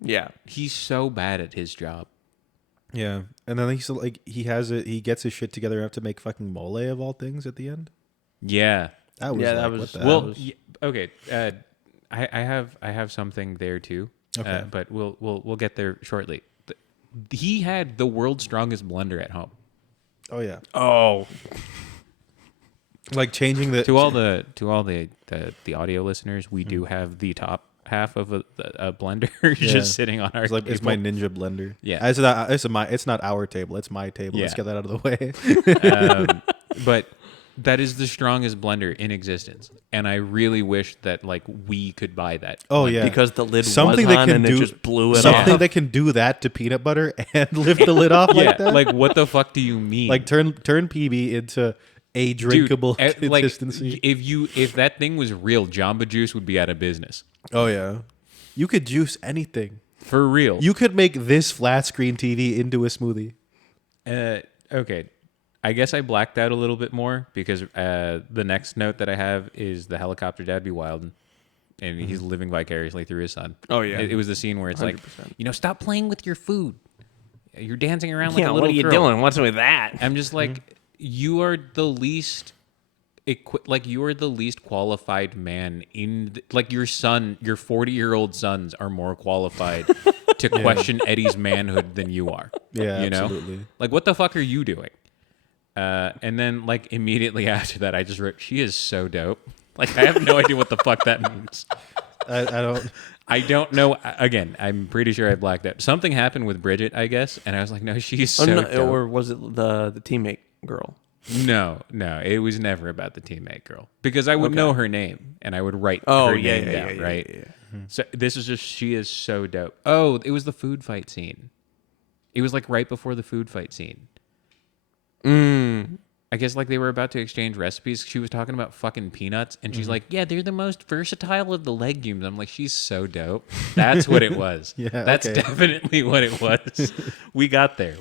Yeah. He's so bad at his job. Yeah, and then he's like, he gets his shit together enough to make fucking mole of all things at the end. Yeah. That was Yeah, like, that what was- the well, hell? Okay. I have something there too. Okay. But we'll get there shortly. He had the world's strongest blender at home. Oh yeah, Oh. like changing the To all the audio listeners, we do have the top half of a blender just sitting on our It's like table. it's my ninja blender. Yeah. It's not our table. It's my table. Let's Yeah. get that out of the way. But that is the strongest blender in existence, and I really wish that like we could buy that. Oh yeah, Because the lid Something was that on can and do- it just blew it something off. that can do that to peanut butter and lift the lid off Yeah, like that. like what the fuck do you mean? Like turn PB into a drinkable consistency. If that thing was real, Jamba Juice would be out of business. Oh yeah, you could juice anything. For real. You could make this flat screen TV into a smoothie. Okay. I guess I blacked out a little bit more because the next note that I have is the helicopter dad be wild, and he's living vicariously through his son. Oh, yeah. It was the scene where it's 100%. like, stop playing with your food. You're dancing around like Yeah, a little what are you girl. doing? What's with that? I'm just like, you are the least you are the least qualified man like your son, your 40-year-old sons are more qualified to question Eddie's manhood than you are. Yeah, you know? absolutely. Like, what the fuck are you doing? And then like immediately after that, I just wrote, she is so dope. Like, I have no idea what the fuck that means. I don't. I don't know. Again, I'm pretty sure I blacked out. Something happened with Bridget, I guess, and I was like, no, she's so dope. Or was it the teammate girl? No, it was never about the teammate girl because I would know her name and I would write Oh, her yeah, name yeah, down, yeah, right? yeah, So this is just, she is so dope. Oh, it was the food fight scene. It was like right before the food fight scene. I guess like they were about to exchange recipes. She was talking about fucking peanuts and she's like, yeah, they're the most versatile of the legumes. I'm like, she's so dope. That's what it was. Yeah, That's okay. definitely what it was. We got there.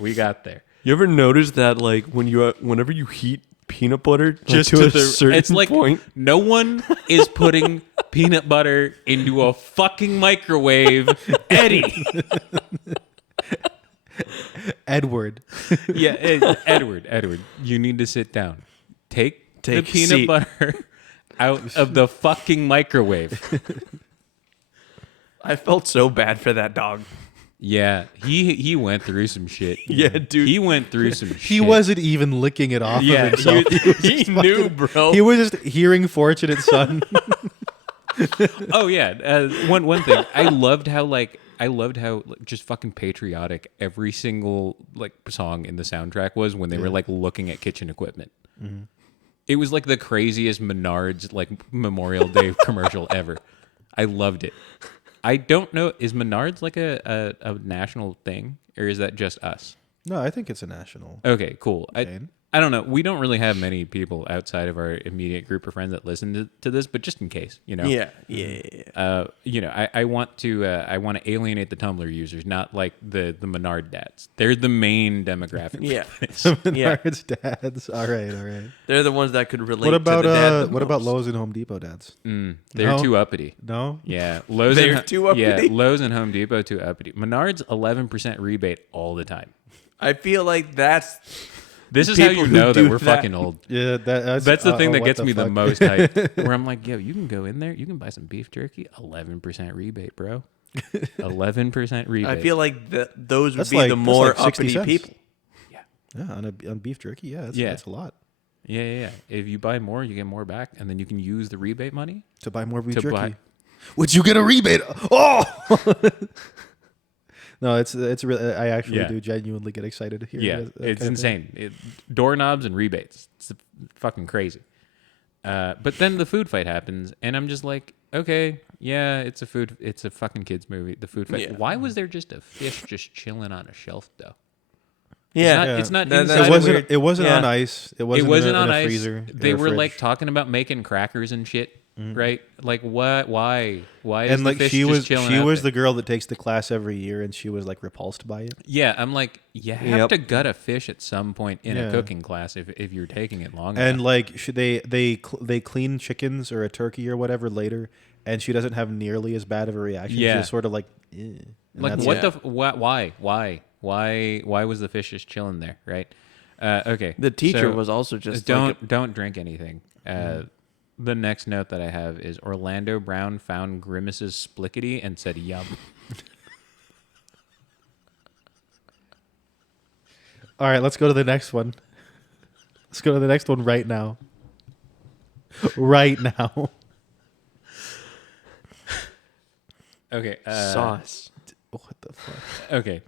You ever notice that like whenever you heat peanut butter Just to to a the certain it's like point? no one is putting peanut butter into a fucking microwave. Eddie. Edward. Yeah, Edward, you need to sit down. Take the Take a peanut seat. butter out of the fucking microwave. I felt so bad for that dog. Yeah, he went through some shit. Yeah, dude. He went through some shit. He wasn't even licking it off Yeah, of himself. He knew, bro. He was just hearing "Fortunate Son." Oh yeah, one thing I loved how just fucking patriotic every single like song in the soundtrack was when they were like looking at kitchen equipment. It was like the craziest Menards like Memorial Day commercial ever. I loved it. I don't know, is Menards like a national thing or is that just us? No, I think it's a national. Okay, cool. Chain. I don't know. We don't really have many people outside of our immediate group of friends that listen to this, but just in case, Yeah. I want to alienate the Tumblr users, not like the Menard dads. They're the main demographic. Yeah. Menards dads. All right. They're the ones that could relate What about to the dad the what about most. Lowe's and Home Depot dads? They're No. too uppity. No. Yeah, Lowe's. They're and, too uppity? Yeah, Lowe's and Home Depot too uppity. Menards 11% rebate all the time. I feel like that's This is how People you who know that do we're that. fucking old. Yeah, That's the thing that what gets me the fuck? most hyped. Where I'm like, yo, you can go in there, you can buy some beef jerky, 11% rebate, bro. 11% rebate. I feel like those would That's be like- the that's more like 60 uppity cents. people. Yeah, on beef jerky. Yeah, Yeah. that's a lot. Yeah. If you buy more, you get more back, and then you can use the rebate money To buy more beef to jerky. buy. Would you get a rebate? Oh. No, it's really. I actually Yeah. do genuinely get excited to hear. Yeah, that it's kind of thing. insane. Doorknobs and rebates. It's fucking crazy. But then the food fight happens, and I'm just like, okay, yeah, it's a fucking kids movie. The food fight. Yeah. Why was there just a fish just chilling on a shelf though? Yeah. It's not That- inside. that's It wasn't. weird. It wasn't Yeah. on ice. It It wasn't. wasn't in a, on in a ice. freezer. They or a were like fridge. talking about making crackers and shit, right? Like what? Why? Why is And the like fish she just was chilling out the there? girl that takes the class every year, and she was like repulsed by it. Yeah, I'm like, you have Yep. to gut a fish at some point in a Yeah. cooking class if you're taking it long And enough. like should they clean chickens or a turkey or whatever later, and she doesn't have nearly as bad of a reaction. Yeah. She's sort of like, eh. And Like that's what it. the why was the fish just chilling there, right? Okay. The teacher so was also just don't drink anything. The next note that I have is Orlando Brown found Grimace's splickety and said yum. All right, let's go to the next one. Let's go to the next one right now. Right now. Okay. sauce. What the fuck? Okay.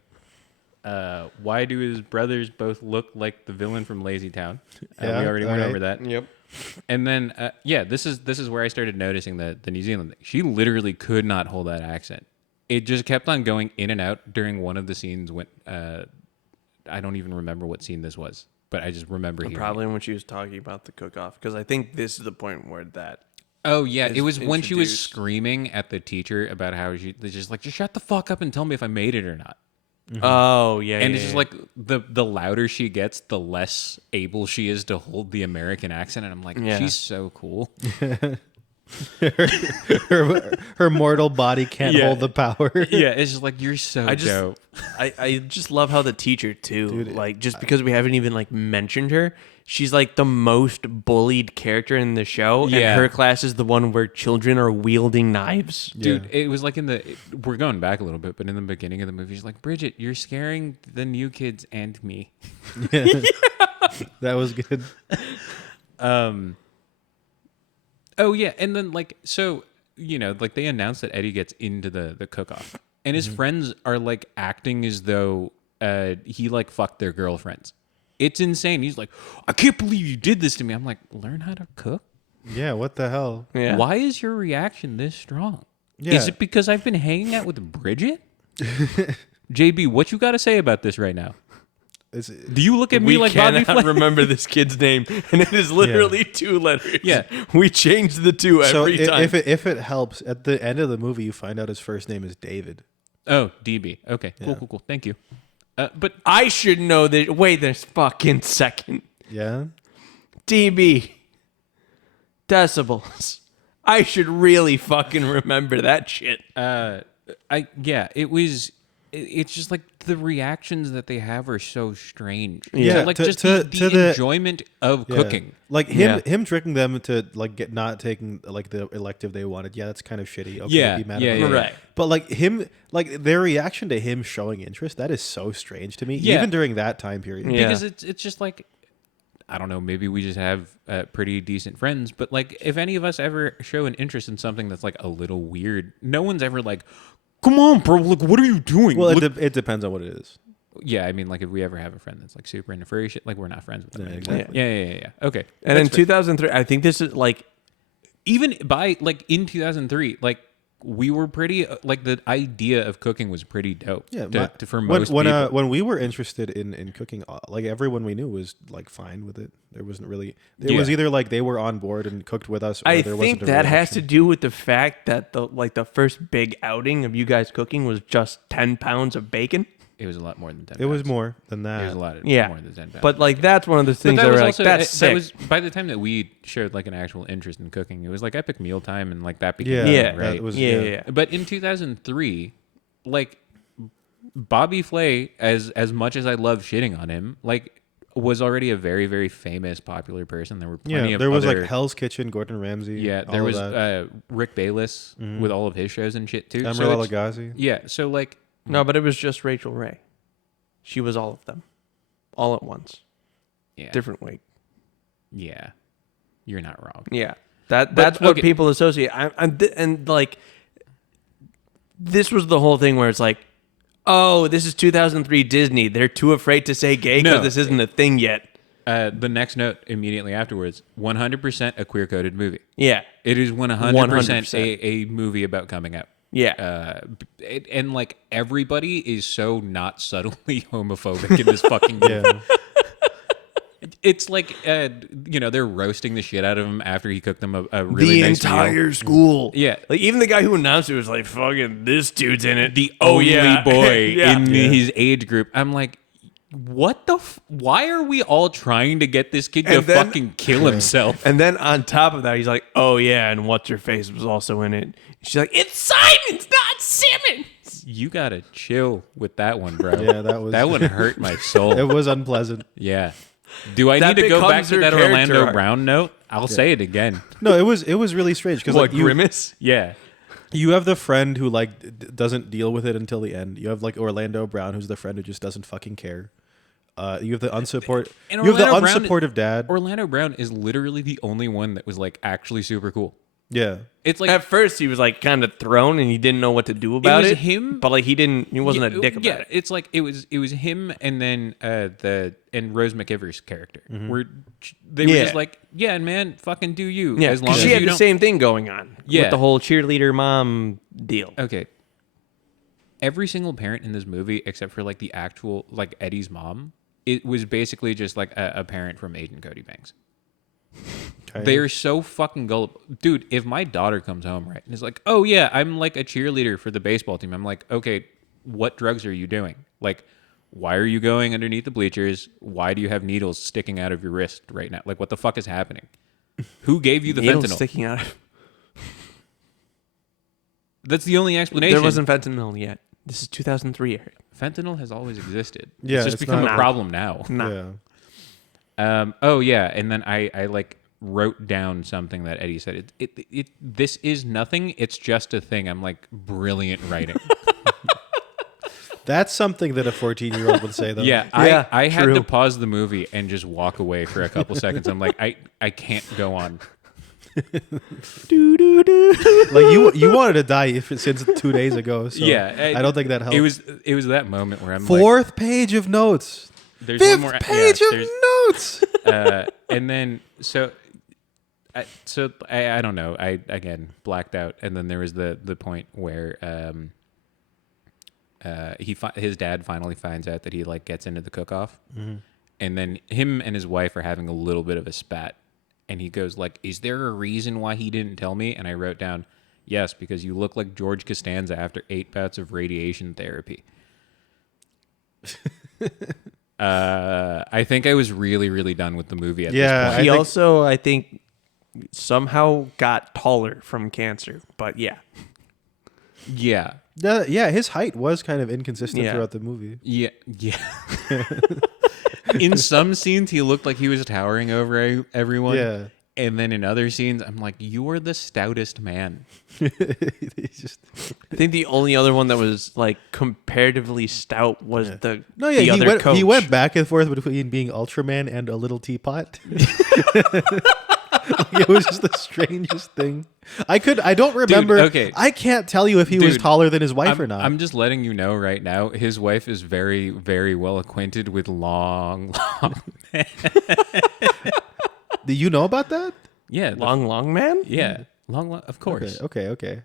Why do his brothers both look like the villain from Lazy Town? Yeah, we already went alright. over that. Yep. And then, this is where I started noticing the New Zealand thing. She literally could not hold that accent. It just kept on going in and out during one of the scenes when I don't even remember what scene this was, but I just remember hearing Probably when she was talking about the cook-off, because I think this is the point where that. Oh yeah, it is was when she was introduced. screaming at the teacher about how they're just like, just shut the fuck up and tell me if I made it or not. Oh yeah. And yeah, it's just yeah. like the louder she gets, the less able she is to hold the American accent. And I'm like, Yeah. she's so cool. her mortal body can't Yeah. hold the power. Yeah, it's just like you're so I just- dope. I just love how the teacher too, Dude, like just because we haven't even like mentioned her, she's like the most bullied character in the show, Yeah. and her class is the one where children are wielding knives. Dude, it was like we're going back a little bit, but in the beginning of the movie, she's like, Bridget, you're scaring the new kids and me. That was good. Oh yeah, and then like so like they announced that Eddie gets into the cook-off, and his friends are like acting as though he like fucked their girlfriends. It's insane. He's like, I can't believe you did this to me. I'm like, learn how to cook. Yeah, what the hell? Yeah. Why is your reaction this strong? Yeah. Is it because I've been hanging out with Bridget? JB, what you got to say about this right now? Do you look at me We like Bobby cannot Flay? remember this kid's name, and it is literally 2 letters. Yeah. we changed the 2 So every time. if it helps, at the end of the movie, you find out his first name is David. Oh, DB. Okay, Yeah. cool. Thank you. But I should know that. Wait, there's fucking second. Yeah. dB. Decibels. I should really fucking remember that shit. it's just like the reactions that they have are so strange. Yeah, like to- just to the- enjoyment of Yeah. cooking. Like Yeah. him tricking them to like not taking like the elective they wanted. Yeah, that's kind of shitty. Okay, Yeah, be mad yeah, about yeah, it. Right. But like their reaction to him showing interest, that is so strange to me. Yeah. Even during that time period. Yeah. Because it's just like, I don't know, maybe we just have pretty decent friends, but like if any of us ever show an interest in something that's like a little weird, no one's ever like, come on, bro, like what are you doing? Well, Look- it depends on what it is. yeah, I mean, like if we ever have a friend that's like super into furry shit, like we're not friends with them. Yeah, anymore. exactly. Yeah. Okay. And in That's fair. 2003, I think this is like Even by like in 2003, like we were pretty like the idea of cooking was pretty dope. Yeah, for most people. When we were interested in cooking, like everyone we knew was like fine with it. There wasn't really. It was either like they were on board and cooked with us. Or I there think wasn't a that has reaction. to do with the fact that the first big outing of you guys cooking was just 10 pounds of bacon. It was a lot more than 10 It was pounds. more than that. It was a lot Yeah, more than 10 pounds. but like that's one of the things But that was were like also, that's sick. that was by the time that we showed like an actual interest in cooking, it was like epic mealtime and like that became Yeah, yeah, right. that was, yeah. But in 2003, like Bobby Flay, as much as I love shitting on him, like was already a very, very famous, popular person. There were plenty of there was other, like Hell's Kitchen, Gordon Ramsay. yeah, all there of was that. Rick Bayless with all of his shows and shit too. So Emerald it's- Lagasse. yeah, so like No, but it was just Rachel Ray. She was all of them, all at once, yeah, different weight. yeah, you're not wrong. Yeah, that's what okay. people associate. And like, this was the whole thing where it's like, oh, this is 2003 Disney. They're too afraid to say gay because No. this isn't a thing yet. The next note immediately afterwards: 100% a queer-coded movie. Yeah, It is 100% 100%. a movie about coming out. yeah. And like everybody is so not subtly homophobic in this fucking movie. Yeah. It's like they're roasting the shit out of him after he cooked them a really The nice meal. entire school. Yeah. Like even the guy who announced it was like, fucking this dude's in it. The only boy Yeah. in his age group. I'm like, what the? Why are we all trying to get this kid to And then- fucking kill himself? And then on top of that, he's like, oh yeah, and what's her face was also in it. She's like, it's Simons, not Simmons. You gotta chill with that one, bro. Yeah, that one hurt my soul. It was unpleasant. Yeah. Do I That need to go back becomes to her that character Orlando arc. Brown note? I'll say it again. No, it was really strange because What, like you, Grimace? Yeah. you have the friend who like doesn't deal with it until the end. You have like Orlando Brown, who's the friend who just doesn't fucking care. You have the And You have the Orlando Brown- unsupportive dad. Orlando Brown is literally the only one that was like actually super cool. Yeah. It's like At first, he was like kind of thrown, and he didn't know what to do about was it. him- but like he wasn't a dick about it. It's like it was him and then and Rose McIver's character. Where they were Yeah. just like, yeah, man, fucking do you. Yeah, as long 'cause as she you had the don't. same thing going on. Yeah. with the whole cheerleader mom deal. Okay. Every single parent in this movie, except for like the actual like Eddie's mom, it was basically just like a parent from Agent Cody Banks. They are so fucking gullible. Dude, if my daughter comes home, right, and is like, oh yeah, I'm like a cheerleader for the baseball team. I'm like, okay, what drugs are you doing? Like, why are you going underneath the bleachers? Why do you have needles sticking out of your wrist right now? Like, what the fuck is happening? Who gave you the Needles fentanyl? sticking out. That's the only explanation. There wasn't fentanyl yet. This is 2003, Eric. Fentanyl has always existed. Yeah, it's just it's become not- a problem now. Nah. Yeah. Oh yeah, and then I like wrote down something that Eddie said. This is nothing. It's just a thing. I'm like, brilliant writing. That's something that a 14-year-old would say, though. Yeah, Yeah, I had true. to pause the movie and just walk away for a couple seconds. I'm like, I can't go on. Like you wanted to die since 2 days ago. So Yeah, I don't think that helped. It was that moment where I'm Fourth page of notes. like, there's one Fifth more page yeah, of there's- notes. and then I don't know. I again blacked out, and then there was the point where his dad finally finds out that he like gets into the cook-off, and then him and his wife are having a little bit of a spat, and he goes like, "Is there a reason why he didn't tell me?" And I wrote down, "Yes, because you look like George Costanza after 8 bouts of radiation therapy." I think I was really, really done with the movie at Yeah, this point. He think- also, I think, somehow got taller from cancer. But yeah, Yeah. Yeah, his height was kind of inconsistent Yeah. throughout the movie. Yeah. In some scenes, he looked like he was towering over everyone. Yeah. And then in other scenes, I'm like, you are the stoutest man. He's just I think the only other one that was like comparatively stout was the he other coach. He went back and forth between being Ultraman and a little teapot. It was just the strangest thing. I don't remember. okay. I can't tell you if he was Dude, taller than his wife or not. I'm just letting you know right now, his wife is very, very well acquainted with long. Do you know about that? Yeah. long man. Yeah. Long, of course. Okay.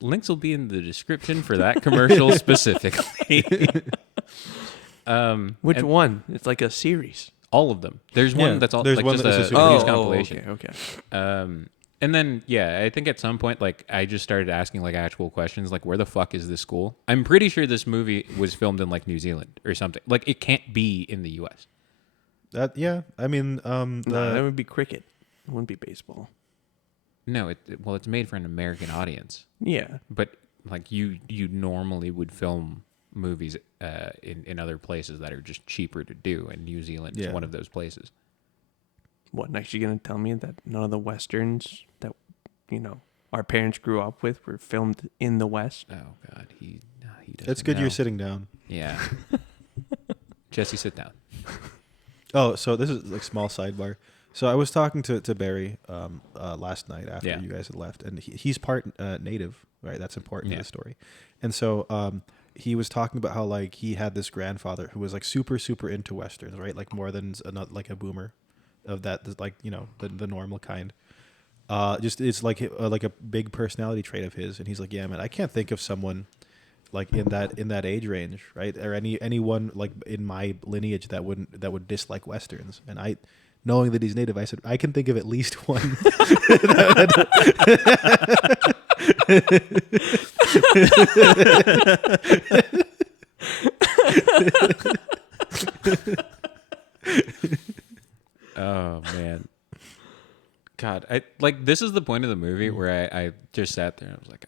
Links will be in the description for that commercial specifically. Which one? It's like a series. All of them. There's one that's all there's like one just that's a a series. news compilation. Okay. And then I think at some point like I just started asking like actual questions like where the fuck is this school? I'm pretty sure this movie was filmed in like New Zealand or something. Like it can't be in the US. I mean, No, that would be cricket. It wouldn't be baseball. No, it's made for an American audience. Yeah. But like you normally would film movies in other places that are just cheaper to do, and New Zealand is one of those places. What, next you're going to tell me that none of the Westerns that, our parents grew up with were filmed in the West? Oh, God. He doesn't it's good know. you're sitting down. Yeah. Jesse, sit down. Oh, so this is like small sidebar. So I was talking to Barry last night after you guys had left, and he's part native, right? That's important to the story. And so he was talking about how like he had this grandfather who was like super, super into Westerns, right? Like more than like a boomer of that, like, the normal kind. Just it's like a big personality trait of his. And he's like, yeah, man, I can't think of someone like in that age range, right? Or anyone like in my lineage that would dislike Westerns. And knowing that he's native, I said, I can think of at least one. Oh man, God! This is the point of the movie where I just sat there and I was like,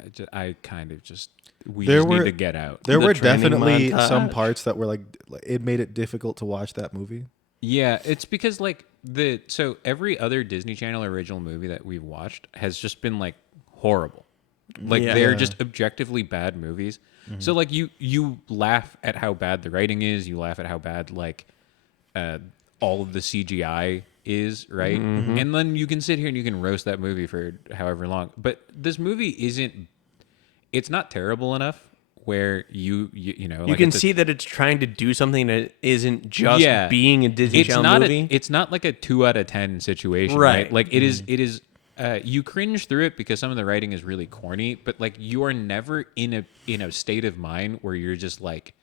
we just need to get out. There The were training definitely montage. some parts that were like it made it difficult to watch that movie. Yeah, it's because like so every other Disney Channel original movie that we've watched has just been like horrible. Like they're just objectively bad movies. Mm-hmm. So like you laugh at how bad the writing is, you laugh at how bad like all of the CGI is, right? Mm-hmm. And then you can sit here and you can roast that movie for however long. But this movie it's not terrible enough where you like can see that it's trying to do something that isn't just being a Disney Channel movie. It's not like a 2 out of 10 situation, right? Like it is you cringe through it because some of the writing is really corny, but like you are never in a state of mind where you're just like,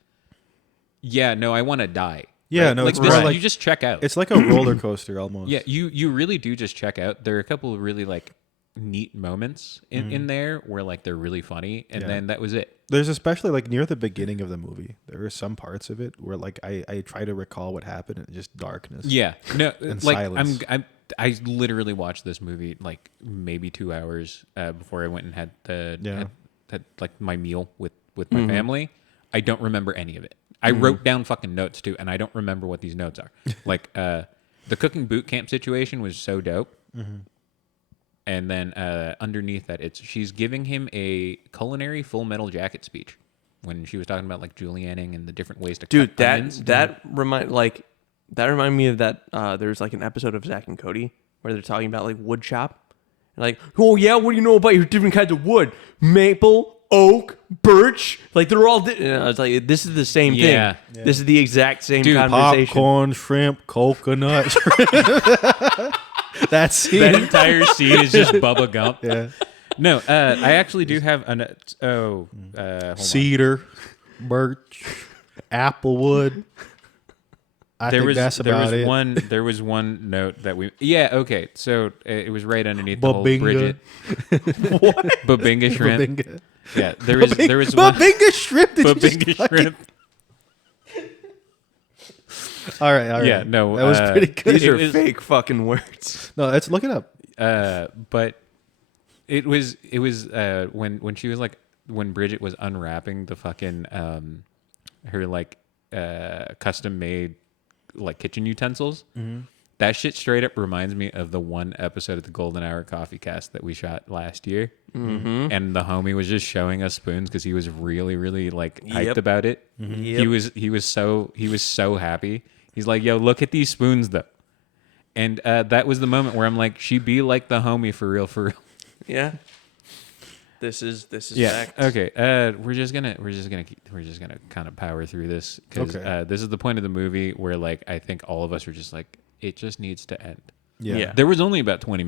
yeah, no, I want to die. Yeah, right? no, like it's this, more like you just check out. It's like a roller coaster almost. Yeah, you really do just check out. There are a couple of really like neat moments in there where like they're really funny, and then that was it. There's especially like near the beginning of the movie, there are some parts of it where like I try to recall what happened and just darkness. Yeah, no, and like silence. I literally watched this movie like maybe 2 hours before I went and had had like my meal with my family. I don't remember any of it. I wrote down fucking notes too, and I don't remember what these notes are. Like the cooking boot camp situation was so dope. And then underneath that, she's giving him a culinary Full Metal Jacket speech when she was talking about like julienning and the different ways to cut onions. That reminded me of that. There's like an episode of Zack and Cody where they're talking about like wood shop. Like, oh yeah, what do you know about your different kinds of wood? Maple, oak, birch. Like they're all. And I was like, this is the same thing. Yeah. This is the exact same conversation. Popcorn, shrimp, coconut. That scene. That entire scene is just Bubba Gump. Yeah. No, I actually do have hold cedar, birch, applewood. There was one note that okay. So it was right underneath the whole Bridget. What? Babinga shrimp. Babinga. Yeah, there was Babinga shrimp. Babinga shrimp. All right. Yeah, no, that was pretty good. These are fake fucking words. No, let's look it up. But it was when she was like when Bridget was unwrapping the fucking her like custom made like kitchen utensils. Mm-hmm. That shit straight up reminds me of the one episode of the Golden Hour Coffee Cast that we shot last year. Mm-hmm. And the homie was just showing us spoons because he was really, really like hyped about it. Mm-hmm. Yep. He was so happy. He's like, "Yo, look at these spoons though." And that was the moment where I'm like, "She be like the homie for real, for real." Yeah. This is fact. Okay. We're just gonna kind of power through this because this is the point of the movie where like I think all of us are just like, it just needs to end. Yeah. There was only about 20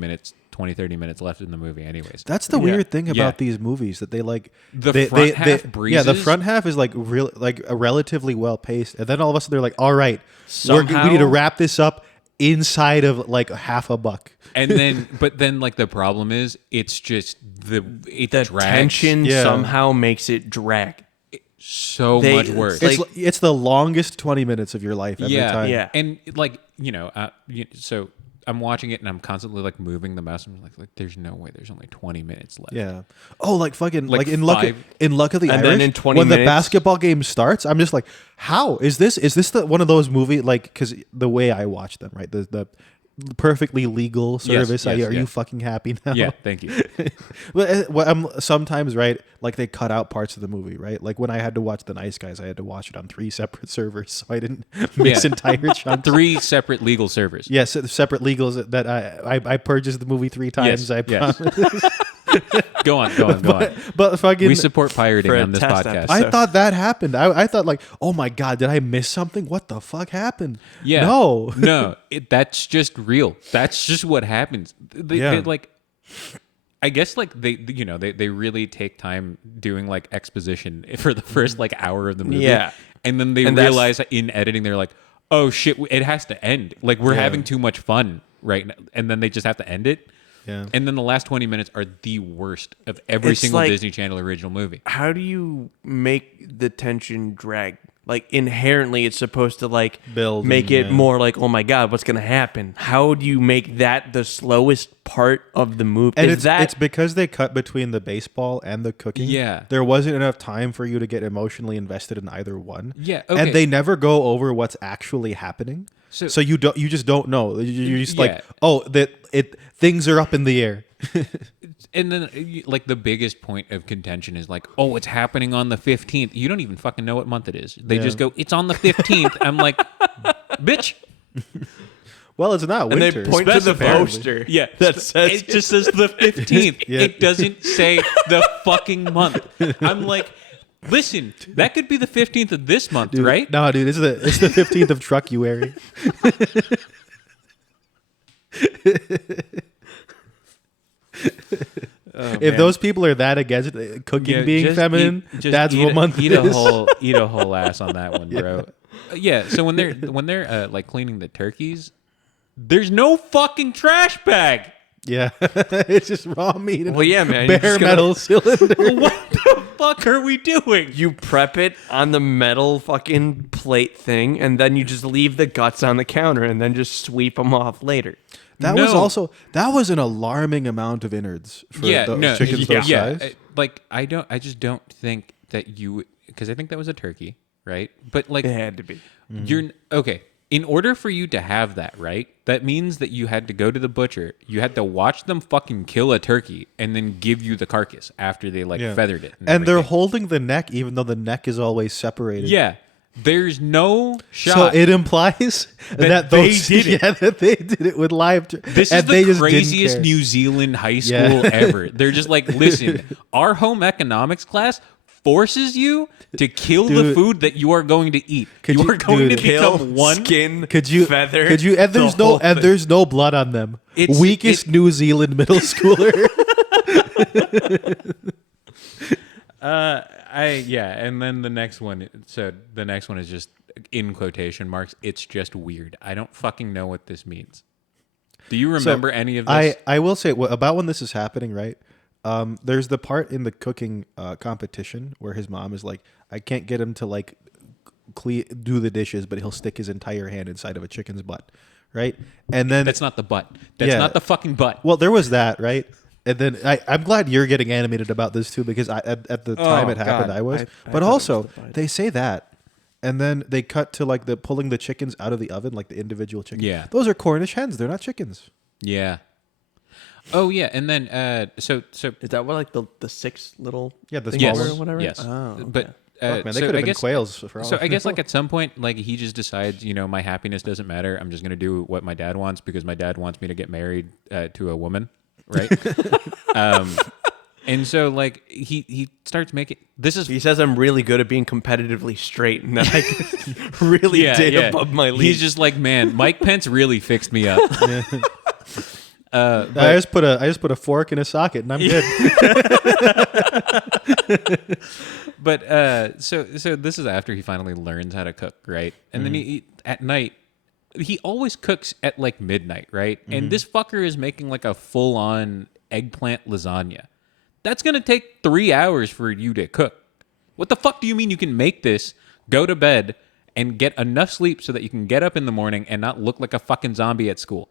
20, 30 minutes left in the movie anyways. That's the weird thing about these movies that they like The front half breezes. Yeah, the front half is like real, like a relatively well paced, and then all of a sudden they're like, all right, we need to wrap this up inside of like half a buck. And then, but then, like the problem is, it's just the drags tension somehow makes it drag so much worse. It's the longest 20 minutes of your life every time. Yeah, and like so I'm watching it and I'm constantly like moving the mouse. I'm like there's no way. There's only 20 minutes left. Yeah. Oh, like fucking Like in Luck of the and Irish. then in 20 when minutes, the basketball game starts, I'm just like, how is this? Is this the one of those movie like because the way I watch them, right? The perfectly legal service. Are you fucking happy now? Yeah, thank you. Well, I'm sometimes right. Like they cut out parts of the movie, right? Like when I had to watch The Nice Guys, I had to watch it on 3 separate servers, so I didn't miss entire chunks. 3 separate legal servers. Yes, separate legals that I purchased the movie 3 times. I promise. Go on. But fucking, we support pirating on this podcast. I thought that happened. I thought like, oh my god, did I miss something? What the fuck happened? Yeah. No. That's just real. That's just what happens. They like, I guess like they really take time doing like exposition for the first like hour of the movie. Yeah. And then they realize in editing, they're like, oh shit, it has to end. Like we're having too much fun right now. And then they just have to end it. Yeah. And then the last 20 minutes are the worst of every single Disney Channel original movie. How do you make the tension drag? Like inherently it's supposed to like build make it more like, oh my god, what's gonna happen? How do you make that the slowest part of the movie? And it's because they cut between the baseball and the cooking. Yeah. There wasn't enough time for you to get emotionally invested in either one. Yeah. Okay. And they never go over what's actually happening. So you just don't know. You're just like, oh, things are up in the air. And then, like, the biggest point of contention is like, oh, it's happening on the 15th. You don't even fucking know what month it is. They just go, it's on the 15th. I'm like, bitch. Well, it's not winter. And they point to the poster. Yeah. It just says the 15th. Yeah. It doesn't say the fucking month. I'm like, listen, that could be the 15th of this month, dude, right? No, dude, it's the 15th of Trucktuary. If those people are that against cooking being feminine, that's what month it is. Eat a whole ass on that one, bro. Yeah. So when they're like cleaning the turkeys, there's no fucking trash bag. Yeah, it's just raw meat. Well, yeah, man. Bare metal cylinder. What the fuck are we doing? You prep it on the metal fucking plate thing, and then you just leave the guts on the counter, and then just sweep them off later. That was an alarming amount of innards for those chickens those size. I just don't think that you, because I think that was a turkey, right? But like it had to be. You're okay. In order for you to have that, right? That means that you had to go to the butcher. You had to watch them fucking kill a turkey and then give you the carcass after they feathered it. And they're holding the neck, even though the neck is always separated. Yeah. There's no shot. So it implies that they did it. Yeah, that they did it with live. This is the craziest New Zealand high school ever. They're just like, listen, our home economics class forces you to kill the food that you are going to eat. You are going to become one skin, feather. And there's no blood on them. Weakest New Zealand middle schooler. And then the next one. So the next one is just in quotation marks. It's just weird. I don't fucking know what this means. Do you remember any of this? I will say about when this is happening, right? There's the part in the cooking competition where his mom is like, I can't get him to like do the dishes, but he'll stick his entire hand inside of a chicken's butt, right? And then that's not the butt. That's not the fucking butt. Well, there was that, right? And then I'm glad you're getting animated about this too, because at the time it happened, I was. But also, they say that, and then they cut to like the pulling the chickens out of the oven, like the individual chickens. Yeah, those are Cornish hens. They're not chickens. Yeah. Oh yeah, and then so is that what like the 6 little the small or whatever? Yes, oh, okay. But man, they could have been quails. For all I guess like at some point, like he just decides, my happiness doesn't matter. I'm just gonna do what my dad wants because my dad wants me to get married to a woman, right? And so like he starts making he says I'm really good at being competitively straight and that I can really date above my league. He's just like, man, Mike Pence really fixed me up. I just put a fork in a socket and I'm good. But so this is after he finally learns how to cook, right? And then at night, he always cooks at like midnight, right? And this fucker is making like a full on eggplant lasagna. That's gonna take 3 hours for you to cook. What the fuck do you mean you can make this, go to bed, and get enough sleep so that you can get up in the morning and not look like a fucking zombie at school?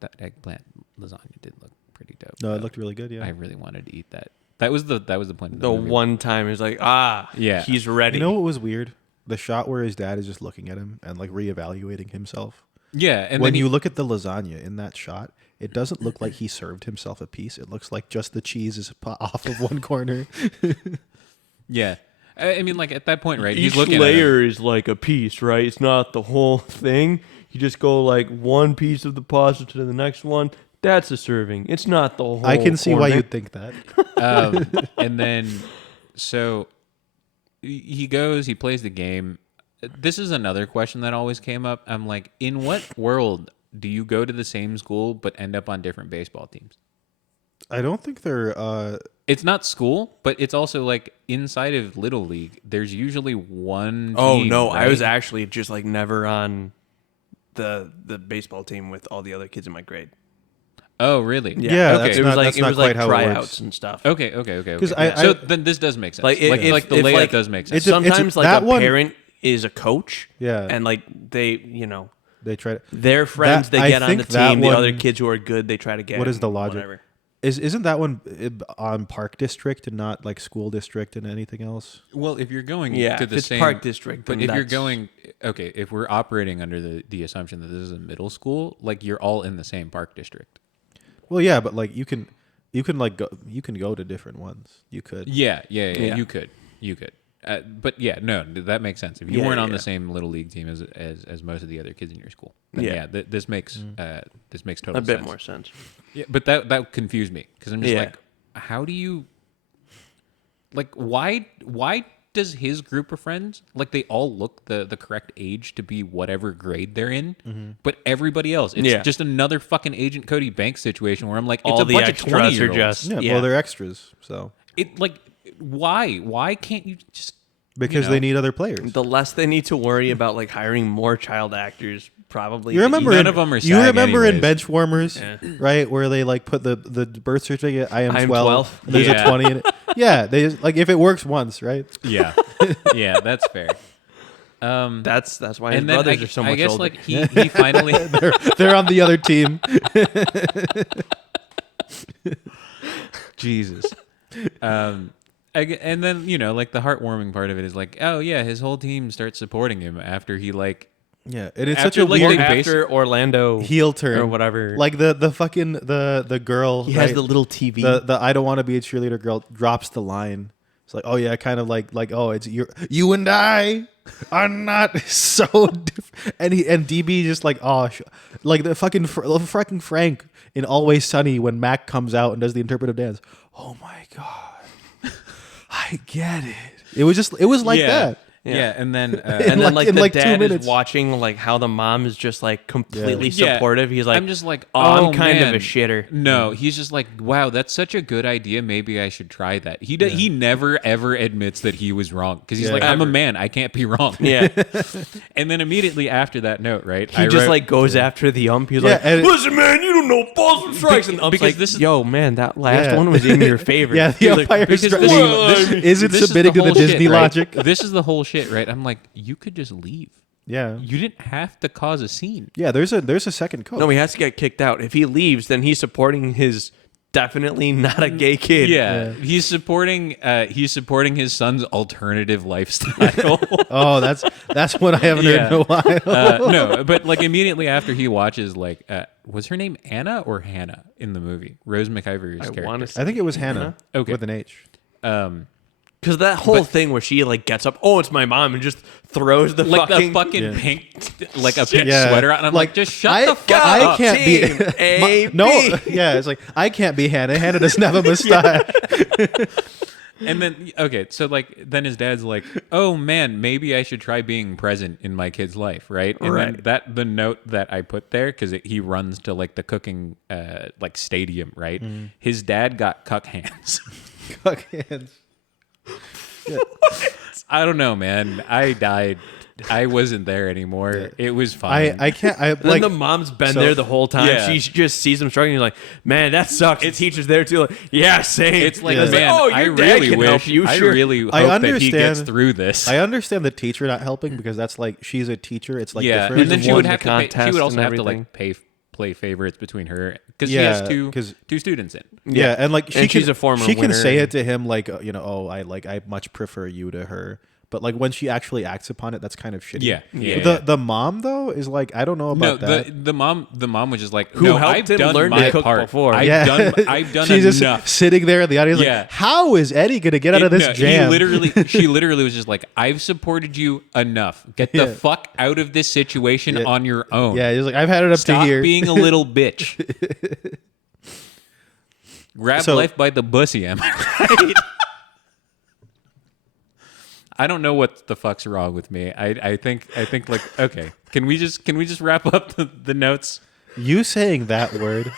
That eggplant lasagna did look pretty dope. No, it looked really good. Yeah. I really wanted to eat that. That was the point of The movie. one time he's like, Yeah. he's ready. You know what was weird? The shot where his dad is just looking at him and like reevaluating himself. Yeah, and When then you look at the lasagna in that shot, it doesn't look like he served himself a piece. It looks like just the cheese is off of one corner. yeah. I mean, like at that point, right? Each he's looking layer is like a piece, right? It's not the whole thing. You just go like one piece of the pasta to the next one. That's a serving. It's not the whole. I can see why corner. you'd think that. and then so he goes, he plays the game. This is another question that always came up. I'm like, in what world do you go to the same school but end up on different baseball teams? I don't think they're. It's not school, but it's also like inside of Little League. There's usually one. Oh team, no, right? I was actually just like never on the baseball team with all the other kids in my grade. Oh really? Yeah, Okay. that's it was not- like that's it not was quite like how it works. tryouts and stuff. Okay. 'Cause So then this does make sense. Like, Like, if- the if, layout like, does make sense. it's a- Sometimes like that a one- parent is a coach. Yeah. And like they, They try to. their friends That- they I get on the think that team. The one- other kids who are good, they try to get. What is the and logic? Whatever. Isn't that one on Park District and not like school district and anything else? Well, if you're going Yeah, to if the it's same Park District, but then if you're that's- going, okay, if we're operating under the assumption that this is a middle school, like you're all in the same park district. Well, yeah, but like you can go to different ones. You could. Yeah. Yeah. You could. But yeah, no, that makes sense. If you Yeah, weren't on yeah. the same little league team as most of the other kids in your school, then Yeah. this makes total A bit sense. more sense. Yeah, but that confused me because I'm just Yeah. like, how do you, like, why does his group of friends, like, they all look the correct age to be whatever grade they're in, but everybody else, it's Yeah. just another fucking Agent Cody Banks situation where I'm like, it's All a the bunch of extras 20 are year olds. just Yeah, well, they're extras, so It like, why can't you just because know? they need other players. the less they need to worry about like hiring more child actors. Probably You remember None in, of them are you SAG remember in anyways. Benchwarmers, Yeah. right, where they like put the birth certificate. I am 12. 12. And there's Yeah. a 20 in it. Yeah, they just, like if it works once, right? Yeah, yeah, that's fair. That's why his And then brothers are so much I guess older. like he finally They're on the other team. Jesus. And then, like the heartwarming part of it is like, oh yeah, his whole team starts supporting him after he like, Yeah, and it's After, such a like, weird they after Orlando heel turn or whatever. Like the fucking the girl. he has right? the little TV. the I don't want to be a cheerleader girl drops the line. It's like, oh yeah, kind of like oh, it's you and I are not so different. And DB just like like the fucking Frank in Always Sunny when Mac comes out and does the interpretive dance. Oh my god, I get it. It was like that. Yeah, and then and then in the like 2 dad minutes. is watching like how the mom is just like completely Yeah. supportive. He's like, I'm just like, I'm kind man. of a shitter. No, he's just like, wow, that's such a good idea. Maybe I should try that. He never ever admits that he was wrong because he's Yeah. like, I'm a Ever. man, I can't be wrong. Yeah, And then immediately after that note, right? he just like goes after the ump. He's like, and- listen, man, you don't know balls and strikes. And the ump's because like, this is- yo, man, that last Yeah. one was in your favor. Yeah, the He's like, umpire because stri- this- I mean, is it this submitting to the whole shit, Disney right? logic? This is the whole shit, right? I'm like, you could just leave. Yeah, You didn't have to cause a scene. yeah. There's a second coach. no, he has to get kicked out. If he leaves, then he's supporting his definitely not a gay kid. Yeah, he's supporting his son's alternative lifestyle. Oh, that's what I haven't heard in a while. No, but like immediately after he watches, like, was her name Anna or Hannah in the movie? Rose McIvory's character. want to I think it was Hannah Okay. with an H. Because that whole thing where she like gets up, oh, it's my mom, and just throws the Like fucking, the fucking Yeah. pink, like a pink Yeah. sweater on. And I'm like, just shut the fuck I up. can't be Team A, no. B. Yeah, it's like I can't be Hannah. Hannah doesn't have a mustache. And then, okay, so like, then his dad's like, "Oh man, maybe I should try being present in my kid's life, right?" And Right. then the note that I put there, because he runs to like the cooking like stadium, right? His dad got cuck hands. Cuck hands. I don't know, man. I died. I wasn't there anymore. Yeah. It was fine. I can't. I Then like the mom's been so- there the whole time. Yeah. She just sees him struggling. You're like, man, that sucks. The teacher's there too. Like, yeah, same. It's like, Yeah. It's like, man, oh, I your dad really can wish. help you. I Sure. really hope I that he gets understand- through this. I understand the teacher not helping because that's like she's a teacher. It's like yeah, different. and then she won would the have to. She contest would also and have to everything. like play favorites between her because Yeah, she has 'cause- two students in. Yeah, and like she And can, she's a former she can winner say and- it to him like oh I much prefer you to her, but like when she actually acts upon it, that's kind of shitty. Yeah, yeah. The mom though is like I don't know No, about that. the mom was just like, Who no, helped I've him done learn to my cook part. before. I've done She's enough. just sitting there in the audience Yeah. like, how is Eddie gonna get out of this No, jam? She literally was just like, I've supported you enough. Get the Yeah. fuck out of this situation Yeah. on your own. Yeah, he's like I've had it up Stop to here. being a little bitch. Grab So- life by the bussy, am I right? I don't know what the fuck's wrong with me. I think like, okay, can we just wrap up the notes? You saying that word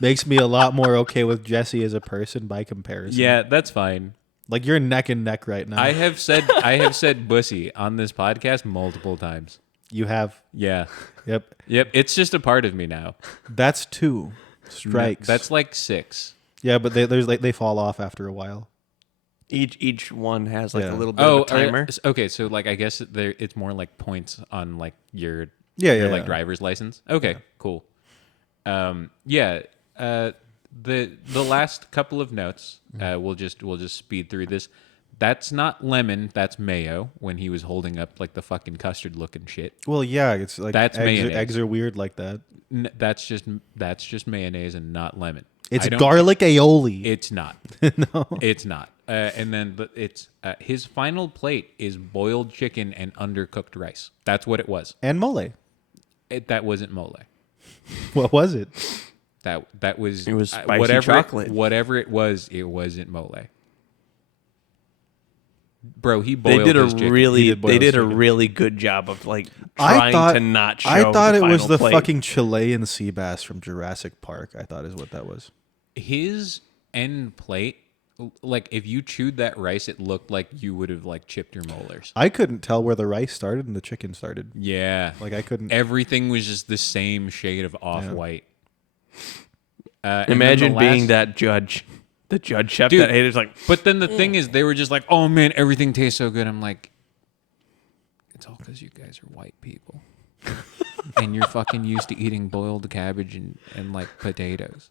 makes me a lot more okay with Jesse as a person by comparison. Yeah, that's fine. like you're neck and neck right now. I have said bussy on this podcast multiple times. You have. Yeah. Yep. Yep. It's just a part of me now. That's 2 strikes. That's like 6. yeah, but they fall off after a while. Each one has like Yeah. a little bit of a timer. Okay. So like, I guess it's more like points on like your Yeah, like driver's license. Okay. Cool. Yeah. The last couple of notes. We'll just speed through this. That's not lemon. That's mayo. When he was holding up like the fucking custard looking shit. Well, yeah, it's like That's mayonnaise. eggs are weird like that. That's just mayonnaise and not lemon. It's I don't- garlic aioli. It's not. No. It's not. And then it's his final plate is boiled chicken and undercooked rice. That's what it was. And mole. That wasn't mole. What was it? That was It was spicy whatever chocolate. whatever it was. It wasn't mole. Bro, he They boiled did a his chicken. really He did boil they did his a chicken. really good job of like I trying thought- to not show. I thought the it was final the plate. fucking Chilean sea bass from Jurassic Park. I thought is what that was. His end plate. Like if you chewed that rice, it looked like you would have like chipped your molars. I couldn't tell where the rice started and the chicken started. Yeah. Like I couldn't. Everything was just the same shade of off-white. And then Imagine the being last- that judge, the judge chef Dude, that ate it. Like, But then the thing is, they were just like, "Oh man, everything tastes so good." I'm like, it's all because you guys are white people, and you're fucking used to eating boiled cabbage and like potatoes.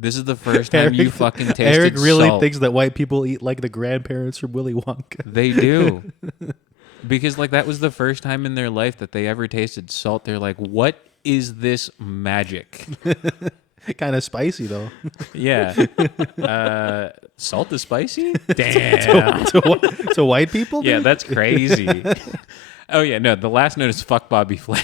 This is the first time you fucking tasted Eric really salt. thinks that white people eat like the grandparents from Willy Wonka. They do. Because like that was the first time in their life that they ever tasted salt. They're like, "What is this magic?" Kind of spicy though. Yeah. Salt is spicy? Damn. to white people? Yeah, dude? that's crazy. Oh yeah, no, the last note is fuck Bobby Flay.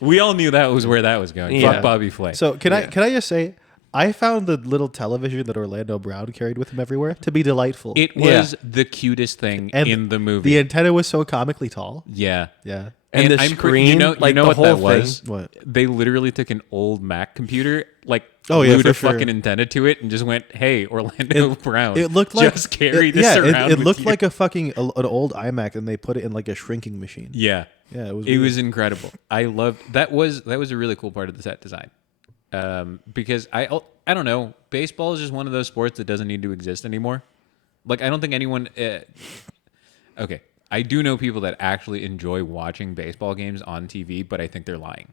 We all knew that was where that was going. Yeah. Fuck Bobby Flay. So can I just say I found the little television that Orlando Brown carried with him everywhere to be delightful. It was the cutest thing And in the movie. The antenna was so comically tall. Yeah. Yeah. and the I'm screen, you know like the what whole that thing. was? What? They literally took an old Mac computer, like Oh, yeah, glued for a sure. fucking antenna to it, and just went, "Hey, Orlando Brown." It looked like just carry it, this yeah, around. It with looked you. like a fucking an old iMac, and they put it in like a shrinking machine. Yeah. Yeah, it was. It weird. was incredible. I loved that. Was a really cool part of the set design, because I don't know. Baseball is just one of those sports that doesn't need to exist anymore. Like I don't think anyone. Okay, I do know people that actually enjoy watching baseball games on TV, but I think they're lying.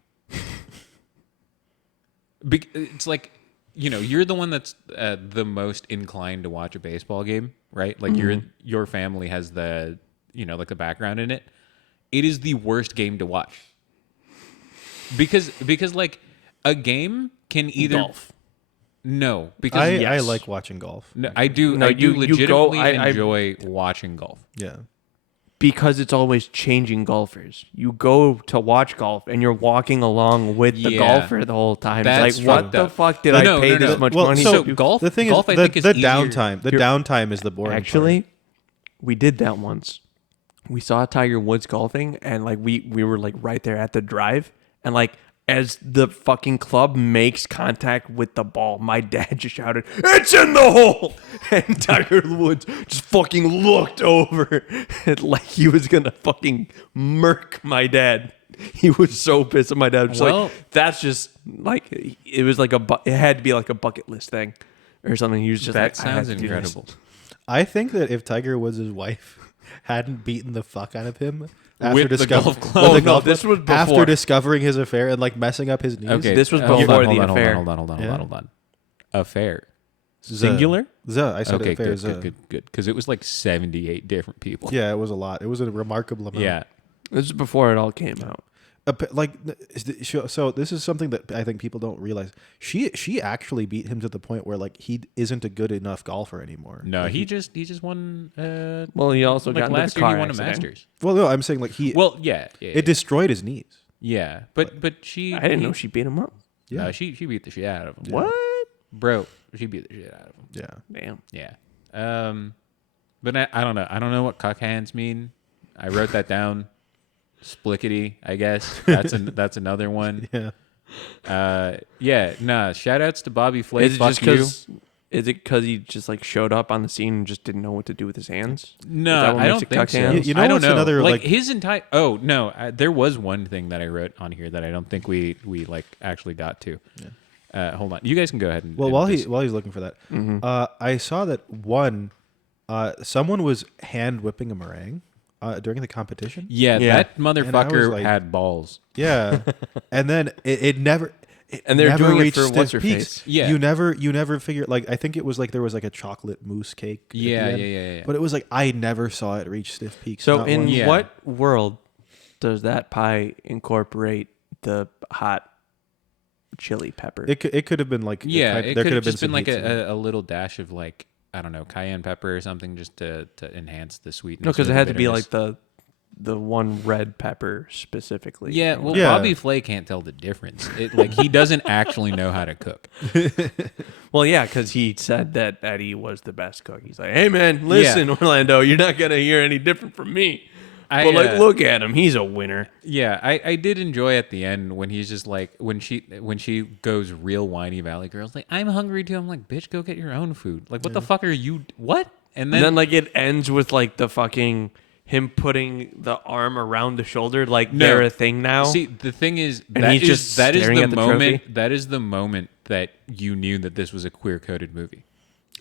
It's like, you know, you're the one that's the most inclined to watch a baseball game, right? Like your family has the, you know, like the background in it. It is the worst game to watch. Because like a game can either Golf. No, because I yes. like watching golf. No, I do. No, I do you go- legitimately I- enjoy watching golf. Yeah. because it's always changing golfers. You go to watch golf and you're walking along with the Yeah. golfer the whole time. That's It's like, what fucked the up. fuck did No, I pay no, this no. much Well, money so to do? golf. The thing golf, is, I think, the is easier. downtime. The downtime is the boring Actually, we did that once. We saw Tiger Woods golfing, and like we were like right there at the drive, and like as the fucking club makes contact with the ball, my dad just shouted, "It's in the hole!" And Tiger Woods just fucking looked over like he was gonna fucking murk my dad. He was so pissed at my dad. Just Well- like, that's just like it was like it had to be like a bucket list thing or something. He was just That like, I had sounds to do this. incredible. I think that if Tiger Woods' wife hadn't beaten the fuck out of him after With the discovering golf club? Oh, no, this was after before. discovering his affair and like messing up his knees. Okay, This was hold before on, the hold on, affair. Hold on, hold on, hold on, Yeah. hold on. Affair. Z- Singular? I said Okay, affair. good, Z. good. Because it was like 78 different people. Yeah, it was a lot. It was a remarkable amount. Yeah. This is before it all came out. So this is something that I think people don't realize. She actually beat him to the point where like he isn't a good enough golfer anymore. No, Like, he just won. Well, he also Like got into last the year, car he won a accident. Masters. Well, no, I'm saying like he. Well, yeah, it destroyed his knees. yeah, but she. I didn't know she beat him up. Yeah. No, she beat the shit out of him. What? bro? She beat the shit out of him. Yeah. Damn. Yeah. But I don't know. I don't know what cuck hands mean. I wrote that down. Splickety, I guess. That's another one. Yeah. Yeah. Nah. Shout outs to Bobby Flay. Is it Fuck just you. because? Is it because he just like showed up on the scene and just didn't know what to do with his hands? Is that No, what I makes don't it think cuck so. hands? You know I don't what's know. another, like like- his entire. Oh no, there was one thing that I wrote on here that I don't think we like actually got to. Hold on, you guys can go ahead and. Well, and while just- he's looking for that, I saw that someone was hand whipping a meringue during the competition. Yeah, Yeah. that And I was motherfucker like- had balls. Yeah, and then it never. And they're never doing it reached for stiff what's her peaks. face. Yeah. you never figure like I think it was like there was like a chocolate mousse cake. at the Yeah, end, yeah. But it was like I never saw it reach stiff peaks. So not in once. Yeah. what world does that pie incorporate the hot chili pepper? it could have been like Yeah, it there could have been just some been like heat to it. a little dash of like I don't know cayenne pepper or something just to enhance the sweetness. No, because or it the had to be bitterness. like the one red pepper specifically. Yeah, well, Yeah. Bobby Flay can't tell the difference. It like he doesn't actually know how to cook. Well, yeah, because he said that Eddie was the best cook. He's like, hey man, listen, Orlando, you're not gonna hear any different from me. But like, look at him, he's a winner. Yeah, I did enjoy at the end when he's just like when she goes real whiny Valley Girls like I'm hungry too. I'm like, bitch, go get your own food. Like, what the fuck are you? What? And And then like it ends with like the fucking him putting the arm around the shoulder like No. they're a thing now. See, the thing is, And that he's is just that is staring the at the moment. trophy? That is the moment that you knew that this was a queer coded movie.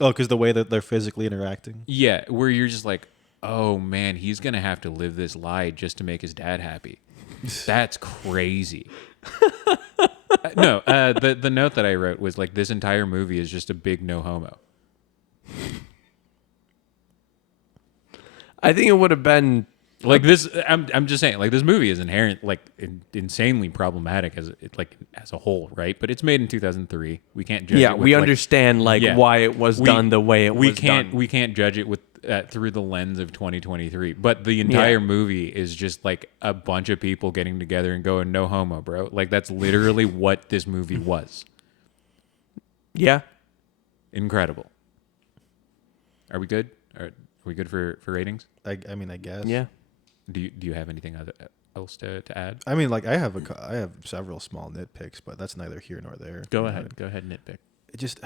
Oh, because the way that they're physically interacting. Yeah, where you're just like, oh man, he's gonna have to live this lie just to make his dad happy. That's crazy. No, the note that I wrote was like, this entire movie is just a big no homo. I think it would have been Like this, I'm just saying, like this movie is inherent, like insanely problematic as a whole, right? But it's made in 2003. We can't judge. yeah, it with, we like- understand like Yeah. why it was done the way it we was can't done. we can't judge it with through the lens of 2023. But the entire Yeah. movie is just like a bunch of people getting together and going no homo, bro. Like that's literally what this movie was. Yeah. Incredible. Are we good? Are we good for ratings? I mean, I guess. Yeah. Do you have anything else to add? I mean, like I have several small nitpicks, but that's neither here nor there. Go You know, ahead. Go ahead, nitpick. It just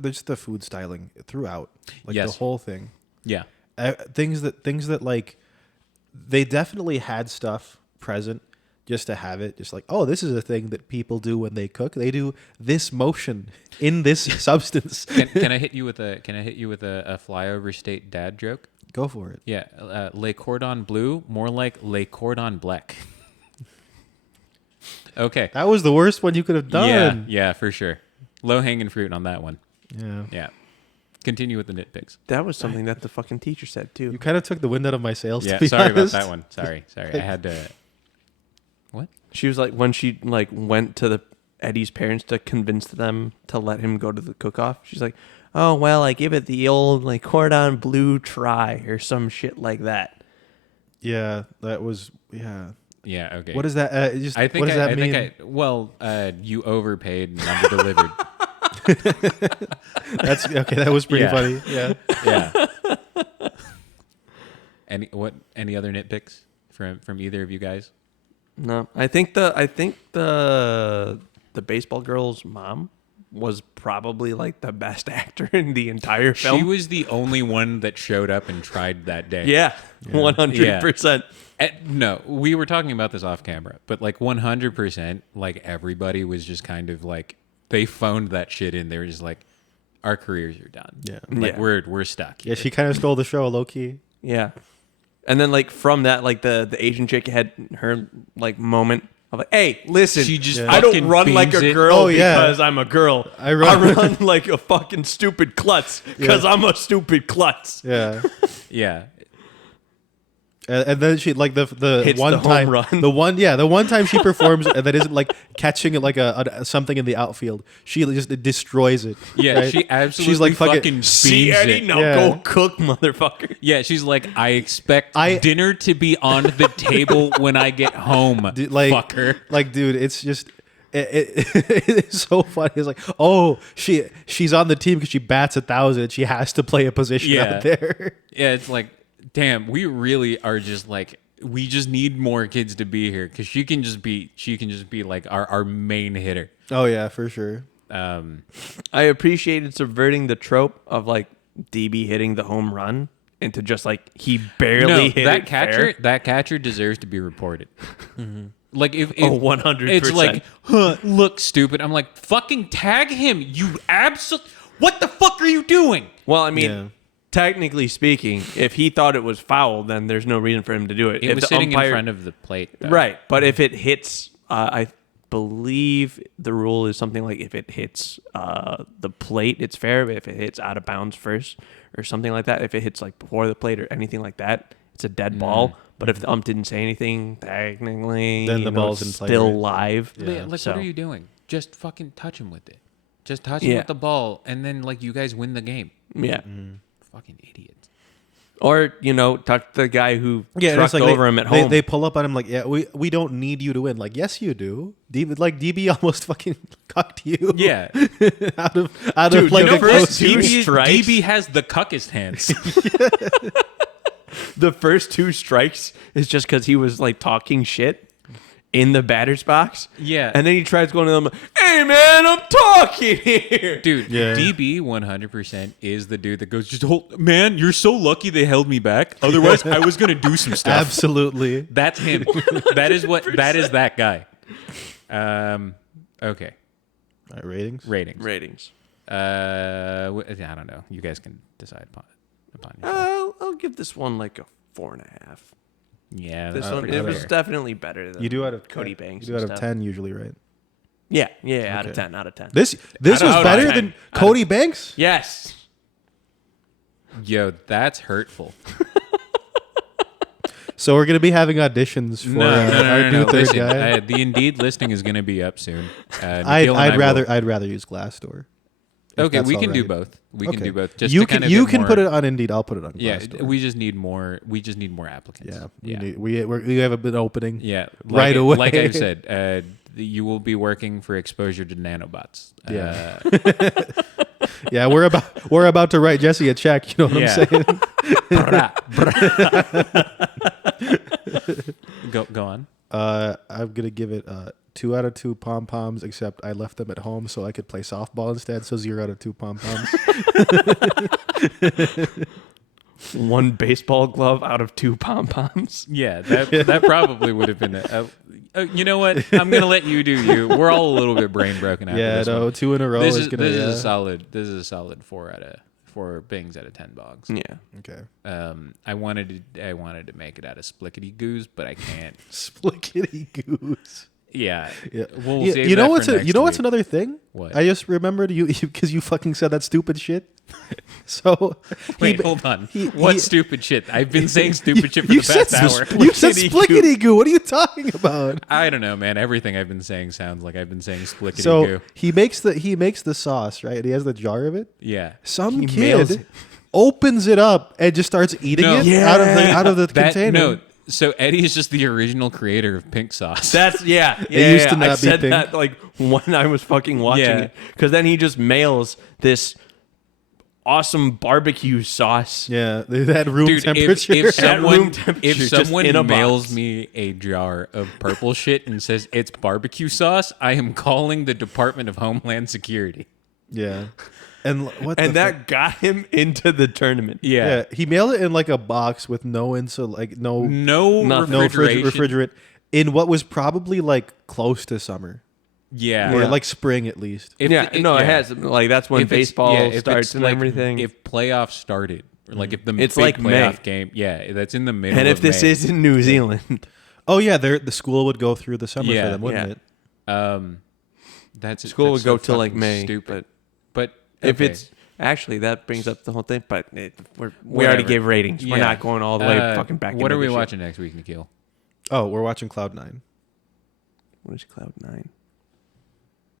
just the food styling throughout, like Yes. the whole thing. Yeah. Things that like they definitely had stuff present just to have it, just like, oh, this is a thing that people do when they cook. They do this motion in this substance. Can I hit you with a flyover state dad joke? Go for it. Yeah, Le Cordon Bleu, more like Le Cordon Black. Okay. That was the worst one you could have done. Yeah, for sure. Low hanging fruit on that one. Yeah. Yeah. Continue with the nitpicks. That was something that the fucking teacher said too. You kind of took the wind out of my sails. Yeah, to be sorry honest. about that one. Sorry. I had to. What? She was like when she like went to the Eddie's parents to convince them to let him go to the cook-off. She's like, "Oh well, I give it the old like cordon bleu try or some shit like that." Yeah, that was yeah. Yeah. Okay. What is that? Just I think what does that mean? You overpaid and under-delivered. That's okay. That was pretty Yeah. funny. Yeah. Yeah. Any other nitpicks from either of you guys? No, I think the baseball girl's mom was probably like the best actor in the entire film. She was the only one that showed up and tried that day. Yeah, 100%. No, we were talking about this off camera, but like 100%, like everybody was just kind of like they phoned that shit in. They were just like, our careers are done. Yeah. Like Yeah. we're stuck. Yeah, here. she kind of stole the show, low key. Yeah. And then like from that, like the Asian chick had her like moment of like, hey, listen, She just I don't fucking run like a beams it. girl Oh, yeah. because I'm a girl. I run- like a fucking stupid klutz because I'm a stupid klutz. Yeah. Yeah. And then she like the Hits one the home time run. the one time she performs that isn't like catching it like a something in the outfield. She just destroys it. Yeah, right? she absolutely She's like fucking fucking. See, beams Eddie, it. now Yeah. go cook, motherfucker. Yeah, she's like, I expect I- dinner to be on the table when I get home, Like, fucker. like, dude, it's just it's so funny. It's like, oh, she's on the team because she bats 1,000. She has to play a position Yeah. out there. Yeah, it's like, damn, we really are just like, we just need more kids to be here because she can just be like our main hitter. Oh yeah, for sure. I appreciated subverting the trope of like DB hitting the home run into just like he barely No, hit that it catcher, fair. that catcher deserves to be reported. Like if 100%. it's like, huh, look stupid. I'm like, fucking tag him, you absolute. What the fuck are you doing? Well, I mean, Yeah. technically speaking, if he thought it was foul, then there's no reason for him to do it. It If was the sitting umpire- in front of the plate, though. Right, but if it hits, I believe the rule is something like if it hits the plate, it's fair. But if it hits out of bounds first or something like that, if it hits like before the plate or anything like that, it's a dead ball. But if the ump didn't say anything, technically, Then the ball's it's in play, still right? live. Yeah, like, So- what are you doing? Just fucking touch him with it. Just touch him Yeah. with the ball, and then like you guys win the game. Yeah. Fucking idiots. Or, touch the guy who And it's trucked like over him at home. They pull up on him like, yeah, we don't need you to win. Like, yes, you do. DB almost fucking cucked you. Yeah, out of Dude, like you know, a first close- two strikes- DB has the cuckest hands. The first two strikes is just because he was like talking shit in the batter's box. Yeah. And then he tries going to them, hey man, I'm talking here. Dude, Yeah. DB 100% is the dude that goes, just hold, man, you're so lucky they held me back. Otherwise, I was going to do some stuff. Absolutely. That's him. That is that guy. Okay. All right, ratings. Ratings. I don't know. You guys can decide upon yourself. I'll give this one like a 4.5. Yeah. This that's one, pretty it was fair. definitely better than You do out of Cody 10. Banks. You do out and of stuff. 10 usually, right? Yeah, out of Okay. 10, out of 10. This Out was of better 10. than Cody Banks. Yes. Yo, that's hurtful. So we're gonna be having auditions for our new third Listen, guy. the Indeed listing is going to be up soon. Nikhil and I I'd rather use Glassdoor. if Okay, that's we all can do right. both. We can Okay. do both. Just you to can kind of you get can more, put it on Indeed. I'll put it on Yeah, Glassdoor. we just need more. We just need more applicants. yeah. We have a bit opening. Yeah, Right away. Like I've said, you will be working for exposure to nanobots. Yeah. Yeah, we're about to write Jesse a check. You know what Yeah. I'm saying? Go on. I'm gonna give it 2 out of 2 pom poms. Except I left them at home so I could play softball instead. So 0 out of 2 pom poms. 1 baseball glove out of 2 pom-poms. Yeah, that probably would have been you know what? I'm gonna let you do you. We're all a little bit brain broken after Yeah, this no, one. 2 in a row This is is gonna. this is yeah. a solid. This is a solid 4 out of 4 bings out of 10 bogs. Yeah. Okay. I wanted to make it out of splickety goos, but I can't. Splickety goose. Yeah, Yeah. We'll you, save you know that what's for you next know what's week. another thing? What? I just remembered you because you fucking said that stupid shit. So Wait, he- hold on. he- What he- stupid shit? I've been saying stupid shit for you the past said hour. You said Splickety splickety goo. What are you talking about? I don't know, man. Everything I've been saying sounds like I've been saying splickety So goo. he makes the sauce, right? He has the jar of it. Yeah. Some He mails kid it. opens it up and just starts eating No. it Yeah. out of the That container. no. So Eddie is just the original creator of pink sauce. That's yeah. It used to I not be said pink. that like when I was fucking watching Yeah. it, because then he just mails this awesome barbecue sauce. Yeah, they had room Dude, temperature. if At room someone temperature, if just someone in a mails box. me a jar of purple shit and says it's barbecue sauce, I am calling the Department of Homeland Security. Yeah, and what? And the that got him into the tournament. Yeah. he mailed it in like a box with no no Nothing. Refrigeration. refrigerant in what was probably like close to summer Yeah. or like spring at least. If Yeah, it- no, it yeah. has. Like that's when If it's- baseball yeah, if starts it's and like- everything. If playoffs started, or like if the It's big like May. playoff game, yeah, that's in the middle. and if of this May. is in New Zealand, Oh yeah, the school would go through the summer Yeah, for them, wouldn't yeah. it? That's school that's would so go till like fucking May. Stupid. But But if okay. it's actually that brings up the whole thing. But we Whatever. already gave ratings. We're Yeah. not going all the way fucking back. What into are we this shit. watching next week, Nikhil? Oh, we're watching Cloud 9. What is Cloud 9?